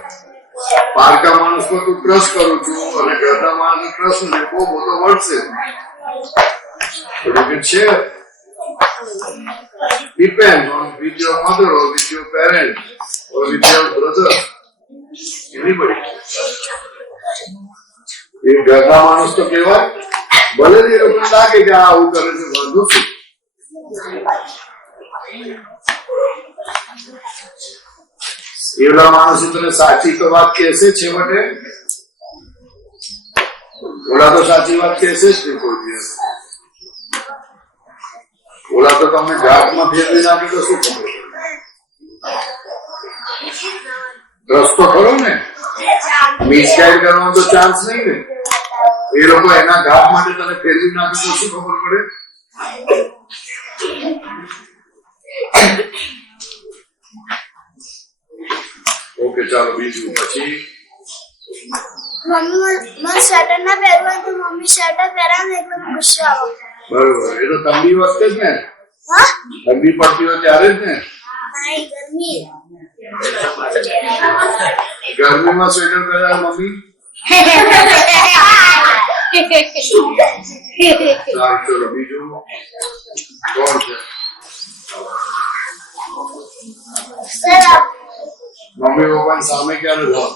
પારકા માણસ પર તું ટ્રસ્ટ કરું છું અને ઘરના માણસ ટ્રસ્ટ ને બહુ બધો મળશે. છે depends on with your mother or with your parents or with your brother, anybody. એ ઘરના માણસ તો કહેવાય, ભલે એ લોકોને લાગે કે આ આવું કરે છે, વાંધો શું? એવડા માણસો તને સાચી તો વાત કહેશે છેવટે, ઓલા તો સાચી વાત કહેશે જ નહીં કોઈ દિવસ. ઓલા તો તમને ઘાટમાં ફેરવી નાખી તો શું ખબર? રસ્તો ખરો ને, મિસગાઈડ કરવાનો તો ચાન્સ નહીં ને. એ લોકો એના ઘાટ માટે તને ફેરવી નાખી તો શું ખબર પડે? ઓકે, ચાલો બીજું. પછી મમ્મી મને સ્વેટર ના પહેરવા તો મમ્મી સ્વેટર પહેરા ને એટલે ગુસ્સો આવે. બરોબર, એ તો ઠંડી વખતે જ ને, હા ઠંડી પડતી હોય ત્યારે જ ને. ગરમી ગરમીમાં સ્વેટર પહેરાય મમ્મી? સારું, ચલો બીજું કોણ છે? મમ્મી પપ્પાની સામે ક્યારે જાઓ?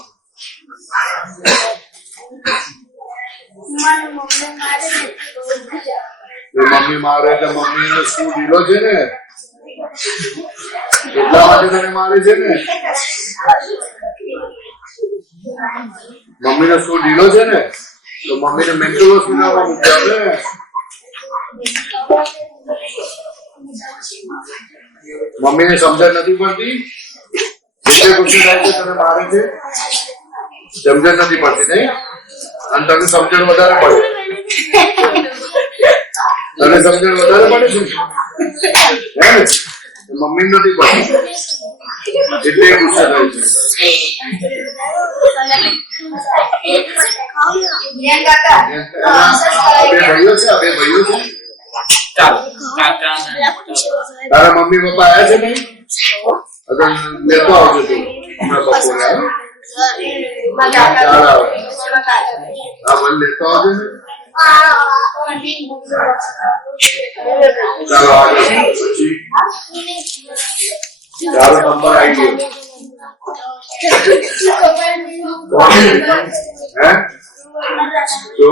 મમ્મી મારે એટલે મમ્મી શું ઢીલો છે ને એટલા માટે તને મારે છે ને? મમ્મીનો શું ઢીલો છે ને તો મમ્મીને મેન્ટલ હોસ્પિટલમાં મૂક્યા ને. મમ્મીને સમજણ નથી પડતી? જે ગુસ્સે થાય છે તને મારે છે, સમજણ નથી પડતી નહીં? અને તને સમજણ વધારે પડે, તને સમજણ વધારે પડે છે હે ને? મમ્મી નથી પડતી એટલે ગુસ્સે થાય છે. બે ભાઈઓ છે, બે ભાઈઓ છે. તારા મમ્મી પપ્પા આવ્યા છે નહીં? લેતો આવજો તું હમણાં બપોરે. હા મને લેતો આવજો ને. ચાલો આગળ પછી તારો નંબર આવી ગયો હે? તો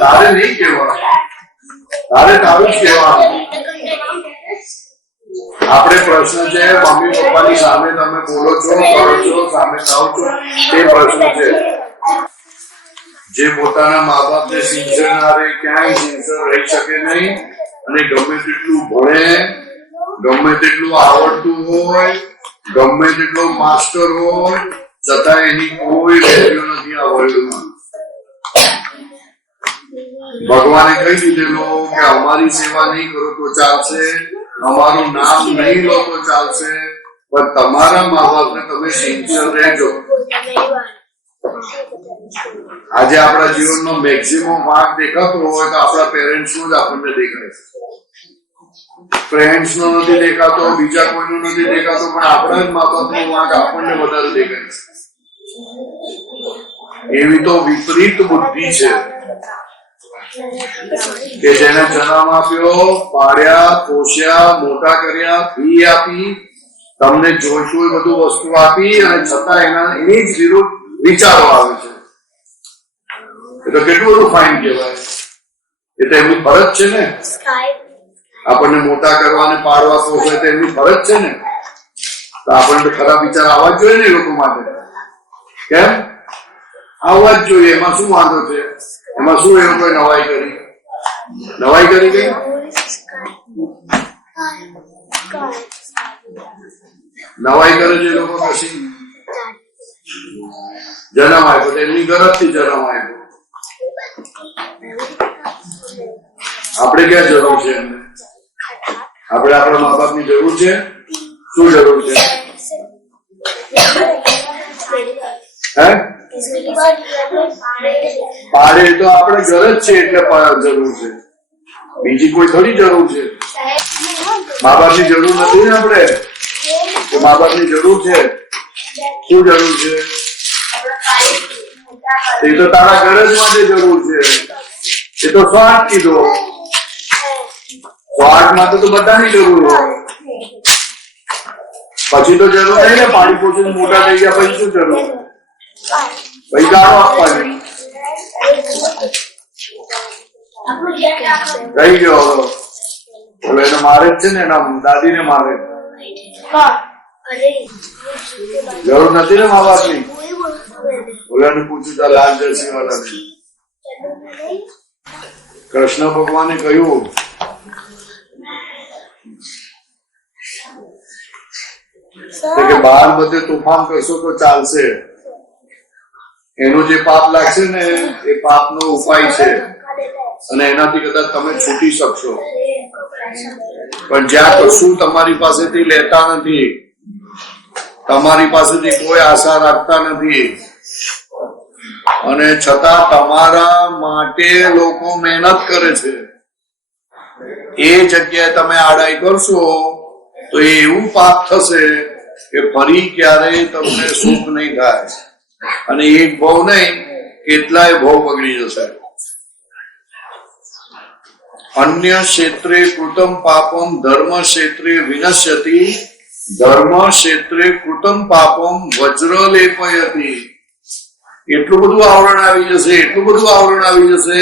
તારે નહીં કહેવાનું, તારે તારું જ કહેવાનું. આપણે પ્રશ્ન છે મમ્મી પપ્પાની સામે તમે બોલો છો, કરો છો, સામે થાવ છો, તે પ્રશ્ન છે. જે પોતાના મા બાપને સિન્સિયર ના રહે, ક્યાંય સિન્સિયર રહી શકે નહીં, અને ગમે તેટલું ભણે, ગમે તેટલું આવડતું હોય, ગમે તેટલો માસ્ટર હોય, છતાં એની કોઈ વેલ્યુ નથી આ વર્લ્ડમાં. ભગવાને કહી દીધેલું કે અમારી સેવા નહીં કરો તો ચાલશે, અમારું નામ નહીં લો તો ચાલશે, પણ તમારા મા બાપને તમે સિન્સિયર રહેજો. આજે આપણા જીવનનો મેક્સિમમ વાંક દેખાતો હોય તો આપણા પેરેન્ટ્સ નો જ આપણને દેખાય છે. ફ્રેન્ડ્સ નો નથી દેખાતો, બીજા કોઈનો નથી દેખાતો, પણ આપણા જ મા બાપ નો વાંક આપણને વધારે દેખાય છે. એવી તો વિપરીત બુદ્ધિ છે કે જેને જન્મ આપ્યો, પાડ્યા, પોષ્યા, મોટા કર્યા, ફી આપી, તમને જોઈતું એ બધું વસ્તુ આપી, અને છતાં એની જ વિરુદ્ધ વિચારો આવે છે. એ તો કેટલું બધું ફાઇન કહેવાય. એ તો એમની ફરજ છે ને, આપણને મોટા કરવા અને પાડવા પોષાય તો એમની ફરજ છે ને. તો આપણને તો ખરાબ વિચાર આવવા જ જોઈએ ને એ લોકો માટે. કેમ આવવા જ જોઈએ? એમાં શું વાંધો છે? એમાં શું એવું કોઈ નવાઈ કરી? નવાઈ કરી ગઈ? નવાઈ કરે છે લોકો કશી? જન્મ આપ્યો તો એમની ગરજથી જન્મ આપ્યો. આપણે ક્યાં જરૂર છે એમને? આપણે આપણા મા બાપ ની જરૂર છે? શું જરૂર છે? હે? પાડે તો આપણે ગરજ છે એટલે જરૂર છે, બીજી કોઈ થોડી જરૂર છે. મા બાપ ની જરૂર નથી ને આપણે? મા બાપ ની જરૂર છે. શું જરૂર છે? એ તો તારા ગરજ માટે જરૂર છે. એ તો સ્વાર્થ કીધો. સ્વાર્થ માટે તો બધાની જરૂર હોય. પછી તો જરૂર નહીં ને. પાણી પોષીને મોટા થઈ ગયા પછી શું જરૂર? પછી ગાળો આપવાની. રહી ગયો બોલો, એને મારે જ છે ને, એના દાદી ને મારે. જરૂર નથી ને મા બાપ ની? બોલાને પૂછ્યું તા લાલ જર્સી વાળાને. કૃષ્ણ ભગવાને કહ્યું કે બહાર બધે તોફાન કરશો તો ચાલશે, એનું જે પાપ લાગશે ને એ પાપનો ઉપાય છે, અને એનાથી કદાચ તમે છૂટી શકશો. પણ જ્યાં કશું તમારી પાસેથી લેતા નથી, તમારી પાસેથી કોઈ આશા રાખતા નથી, અને છતાં તમારા માટે લોકો મહેનત કરે છે, એ જગ્યાએ તમે આડાઈ કરશો તો એ એવું પાપ થશે કે ફરી ક્યારેય તમને સુખ નહીં થાય અને એક ભાવ નહીં કેટલાય ભાવ બગડી જશે. અન્ય ક્ષેત્રે કૃતમ પાપમ ધર્મ ક્ષેત્રે વિનશ્યતિ ધર્મ ક્ષેત્રે કૃતમ પાપમ વજ્ર લેપયતિ. એટલું બધું આવરણ આવી જશે, એટલું બધું આવરણ આવી જશે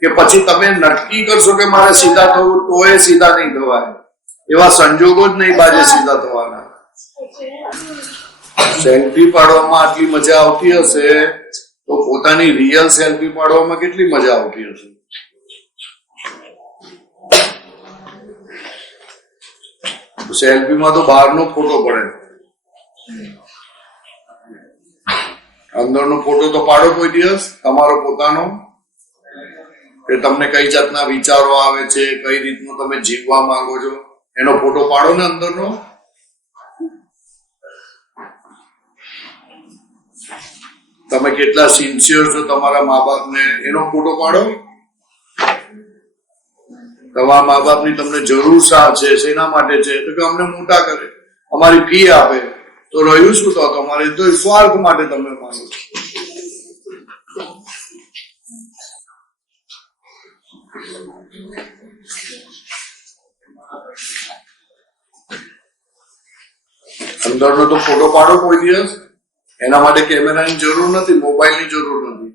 કે પછી તમે નક્કી કરશો કે મારે સીધા થવું તોય સીધા નહીં થવાય. એવા સંજોગો જ નહીં બાજે સીધા થવાના. સેલ્ફી પાડવામાં આટલી મજા આવતી હશે તો પોતાની રિયલ સેલ્ફી પાડવામાં કેટલી મજા આવતી હશે. સેલ્ફીમાં તો બહારનો ફોટો પડે, અંદરનો ફોટો તો પાડો કોઈ દિવસ તમારો પોતાનો, કે તમને કઈ જાતના વિચારો આવે છે, કઈ રીતનું તમે જીવવા માંગો છો, એનો ફોટો પાડો ને અંદરનો. તમે કેટલા સિન્સિયર છો તમારા મા બાપને એનો ફોટો પાડો. તમારા મા બાપની તમને જરૂર છે, શેના માટે છે તો કે અમને મોટા કરે, અમારી ફી આપે, તો રહ્યું શું? તો તમારે તો સ્વાર્થ માટે તમે માંગો છો. અંદરનો તો ફોટો પાડો કોઈ દિવસ. એના માટે કેમેરાની જરૂર નથી, મોબાઈલની જરૂર નથી.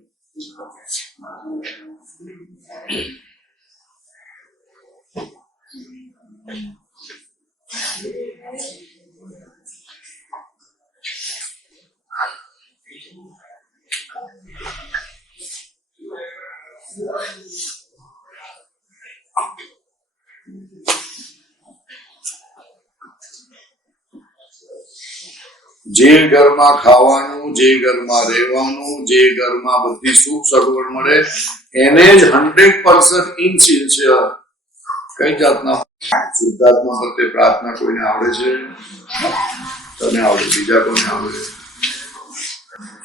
જે ઘરમાં ખાવાનું, જે ઘરમાં રહેવાનું, જે ઘરમાં બધી સુખ સગવડ મળે એને જ 100% ઇનસિન્સિયર કઈ જાતના શુદ્ધાત્મા પ્રત્યે પ્રાર્થના કોઈને આવડે છે? તને આવડે? બીજા કોને આવડે?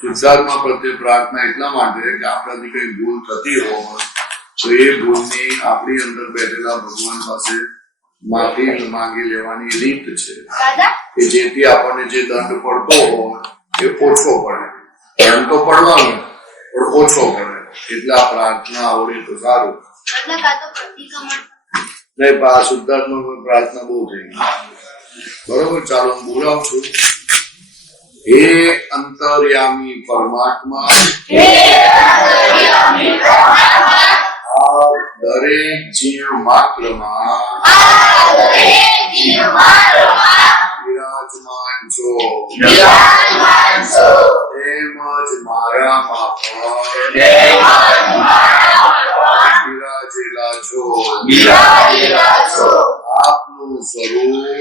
શુદ્ધાત્મા પ્રત્યે પ્રાર્થના એટલા માટે કે આપણાથી કઈ ભૂલ થતી હોય તો એ ભૂલની આપણી અંદર બેઠેલા ભગવાન પાસે માફી માંગી લેવાની રીત છે કે જેથી આપણને જે દંડ પડતો હોય એ ઓછો પડે. દંડ તો પડવાનો પણ ઓછો પડે. એટલે આ પ્રાર્થના આવડે તો સારું. નહીં, આ શુદ્ધાત્મા પ્રાર્થના બહુ થઈ ગઈ. બરોબર, ચાલો હું બોલાવું છું. હે અંતર્યામી પરમાત્મા, દરેક જીવ માત્રમાં વિરાજમાન છો, તેમજ મારામાં પણ વિરાજેલા છો. આપનું સ્વરૂપ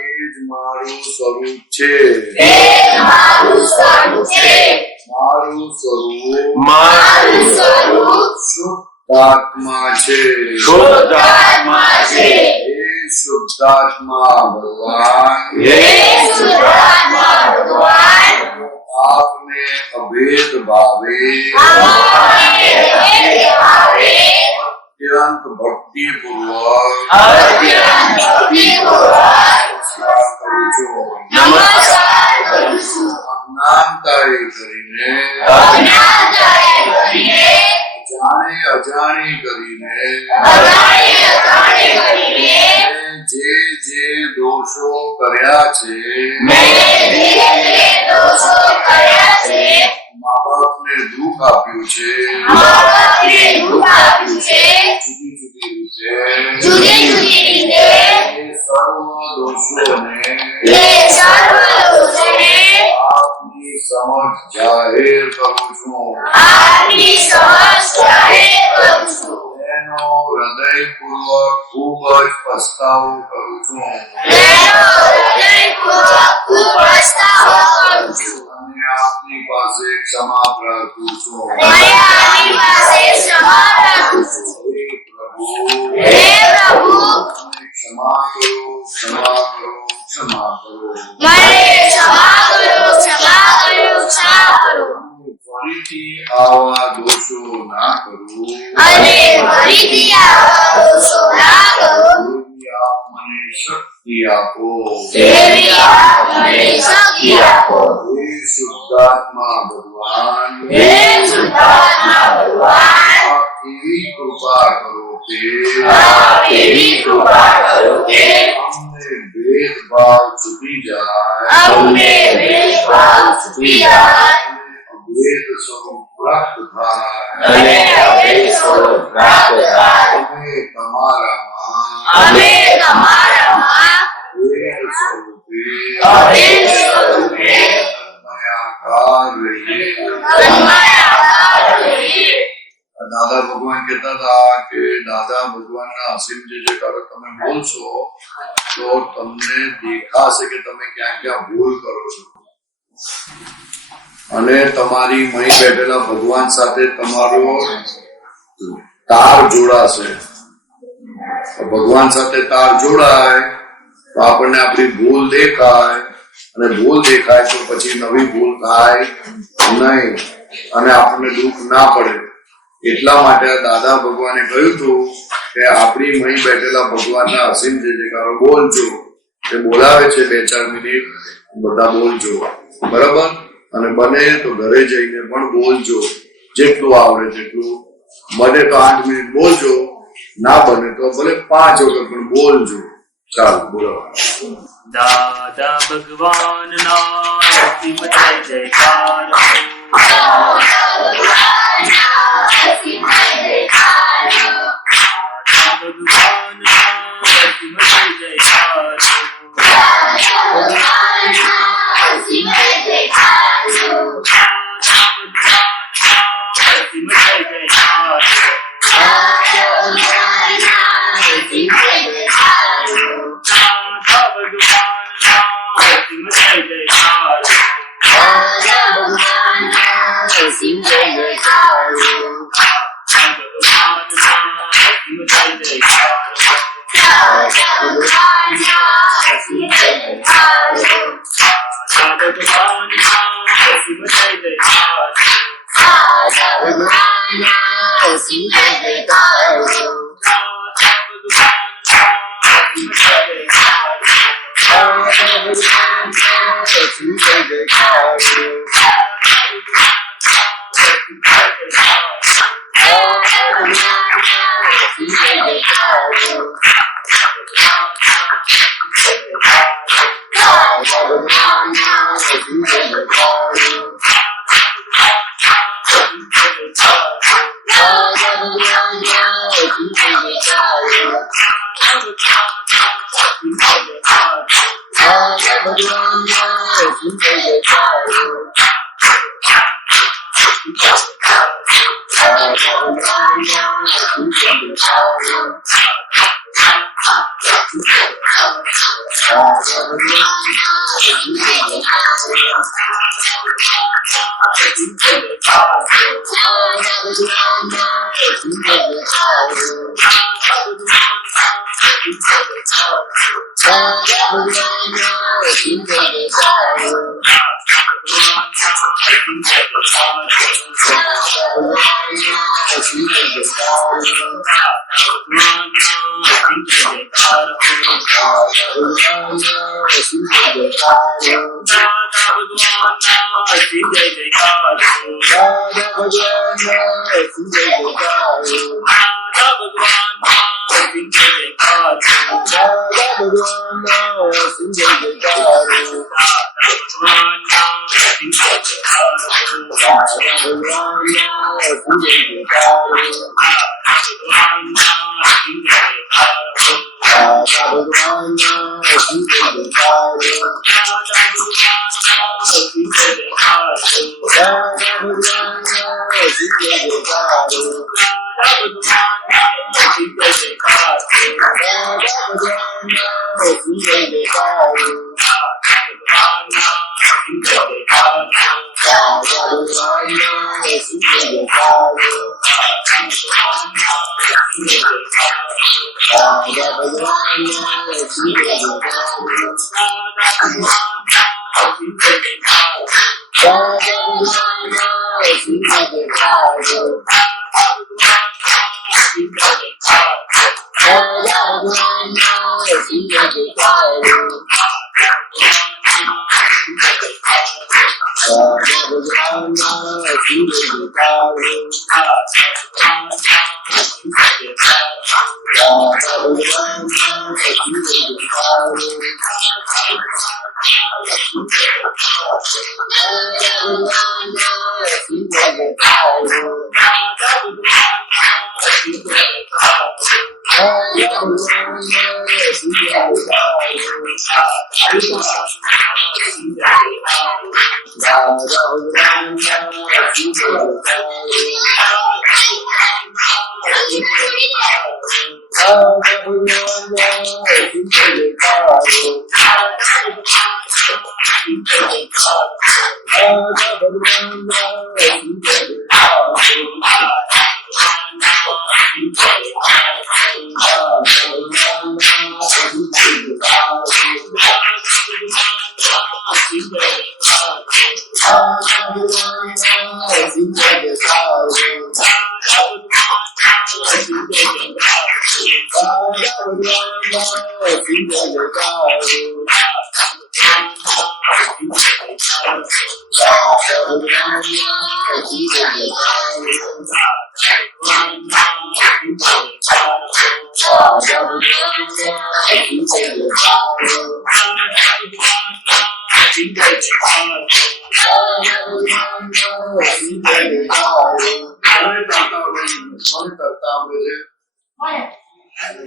એ જ મારું સ્વરૂપ છે. મારું સ્વરૂપ શુદ્ધાત્મા છે. હે શુદ્ધાત્મા ભગવાન, આપને અભેદ ભાવે અત્યંત ભક્તિપૂર્વક નમસ્કાર કરું છું. અજ્ઞાનતાએ કરીને, અજાણી કરીને જે દોષો કર્યા છે, મા બાપને દુઃખ આપ્યું છે, જુદી જુદી રીતે એ સર્વ દોષોને આપની સમક્ષ જાહેર કરું છું. એનો હૃદયપૂર્વક ખૂબ જ પસ્તાવો કરું છું. અને આપની પાસે ક્ષમા પ્રાર્થું છું. હે પ્રભુ, ક્ષમા કરો, ક્ષમા કરો, ક્ષમા કરો. ફરીથી આવા દોષો ના કરું. આપ મને શક્તિ આપો દેવી આપ મને શક્તિ આપો હે શુદ્ધાત્મા ભગવાન હે શુદ્ધાત્મા ભગવાન આપ એવી કૃપા કરો કે આપ એવી કૃપા કરો કે અમને ભેદભાવ છૂટી જાય અમને ભેદભાવ છૂટી જાય અભેદ સ્વરૂપ પ્રાપ્ત થાય અને અભેદ સ્વરૂપ પ્રાપ્ત થાય અમે તમારામાં અમે તમારામાં અભેદ સ્વરૂપે અભેદ સ્વરૂપે તન્મયાકાર રહીએ તન્મયાકાર રહીએ દાદા ભગવાન કહેતા હતા કે દાદા ભગવાનના અસીમ જે જયકારો તમે બોલશો તો તમને દેખાશે કે તમે ક્યાં ક્યાં ભૂલ કરો છો અને તમારી મહી બેઠેલા ભગવાન સાથે તમારો તાર જોડાશે ભગવાન સાથે તાર જોડાય તો આપણને આપણી ભૂલ દેખાય અને ભૂલ દેખાય તો પછી નવી ભૂલ થાય નહીં અને આપણને દુઃખ ના પડે એટલા માટે દાદા ભગવાને કહ્યું હતું કે આપણી મહી બેઠેલા ભગવાનના અસીમ જે જયકારો બોલજો તે બોલાવે છે 2-4 મિનિટ બધા બોલજો બરાબર અને બને તો ઘરે જઈને પણ બોલજો જેટલું આવડે તેટલું બને તો 8 મિનિટ બોલજો ના બને તો ભલે 5 વખત પણ બોલજો ચાલો બોલો દાદા ભગવાનના અસીમ જય જયકાર Hare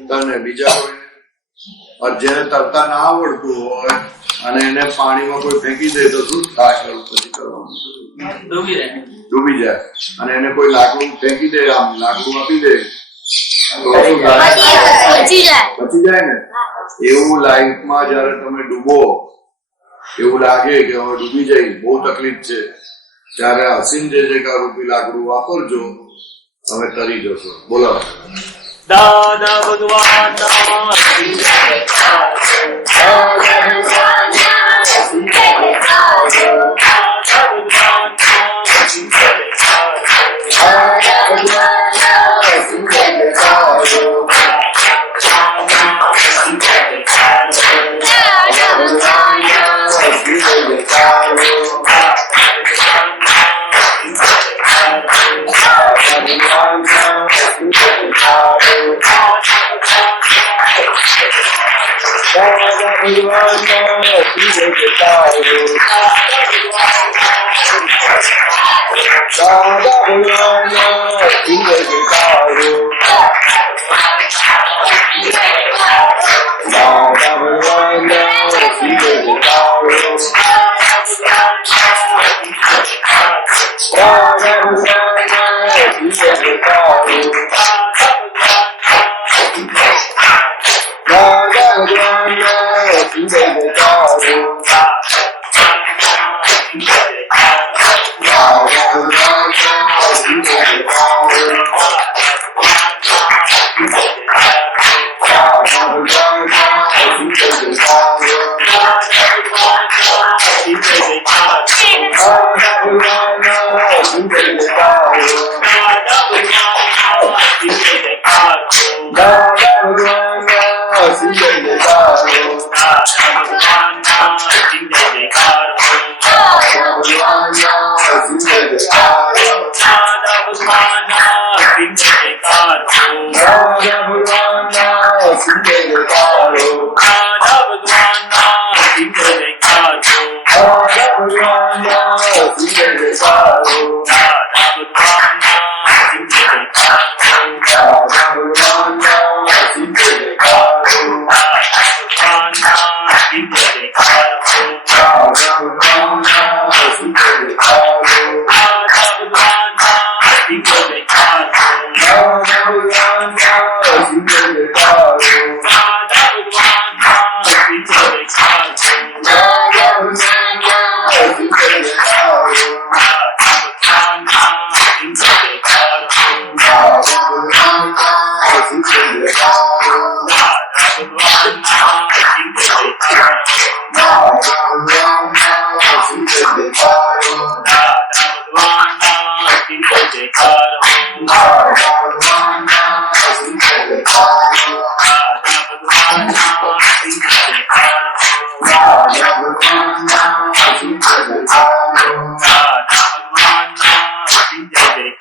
તને બીજા કોઈ और જેને તરતા ના આવડતું હોય અને એને પાણીમાં કોઈ ફેંકી દે તો શું થાય? પછી કરવાનું ડૂબી જાય અને એને કોઈ લાકડું ફેંકી દે, આમ લાકડું આપી દે તો શું થાય? બચી જાય ને. એવું લાઈફમાં જયારે તમે ડૂબો, એવું લાગે કે હવે ડૂબી જાય, બહુ તકલીફ છે, ત્યારે હસીન જે રૂપી લાકડું વાપરજો, તમે તરી જશો. બોલો. દાદા ભગવાન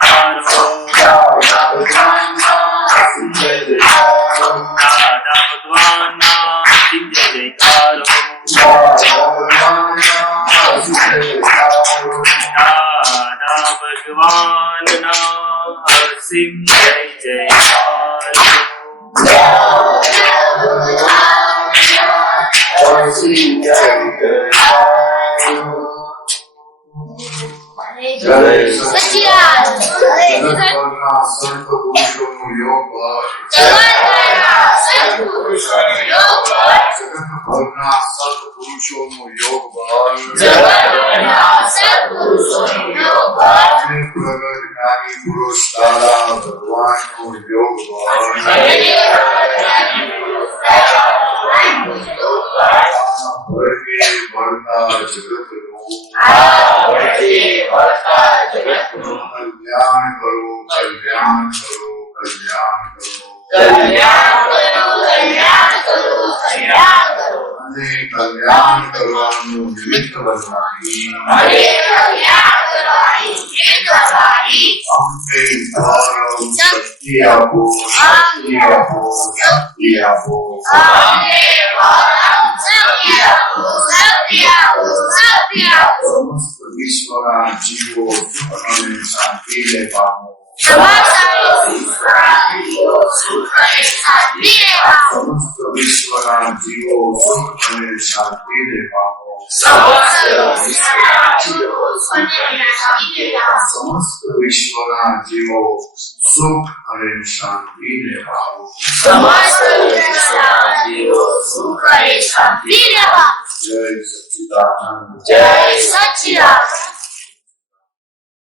જયકારો દાદા ભગવાનના અસીમ જય જયકારો દાદા ભગવાનના અસીમ જય જયકારો જય સચ્ચિદાનંદ જગતના સંત પુરુષોનો યોગ બળ જગતના સંત પુરુષોનો યોગ બળ પ્રગટ જ્ઞાની પુરુષ દાદા ભગવાનનો યોગ બળ બળતા જગતનું કલ્યાણ કરો કલ્યાણ કરો કલ્યાણ કરો અને કલ્યાણ કરવાનું નિમિત્ત બનવાની અમને પરમ શક્તિ આપો શક્તિ આપો શક્તિ આપો સમસ્ત વિશ્વના જીવો સુખ અને શાંતિને પામો સમસ્ત વિશ્વના જીવો સુખ અને શાંતિને પામો સમસ્ત વિશ્વના જીવો સુખ અને શાંતિને પામો જય સચ્ચિદાનંદ જય સચ્ચિદાનંદ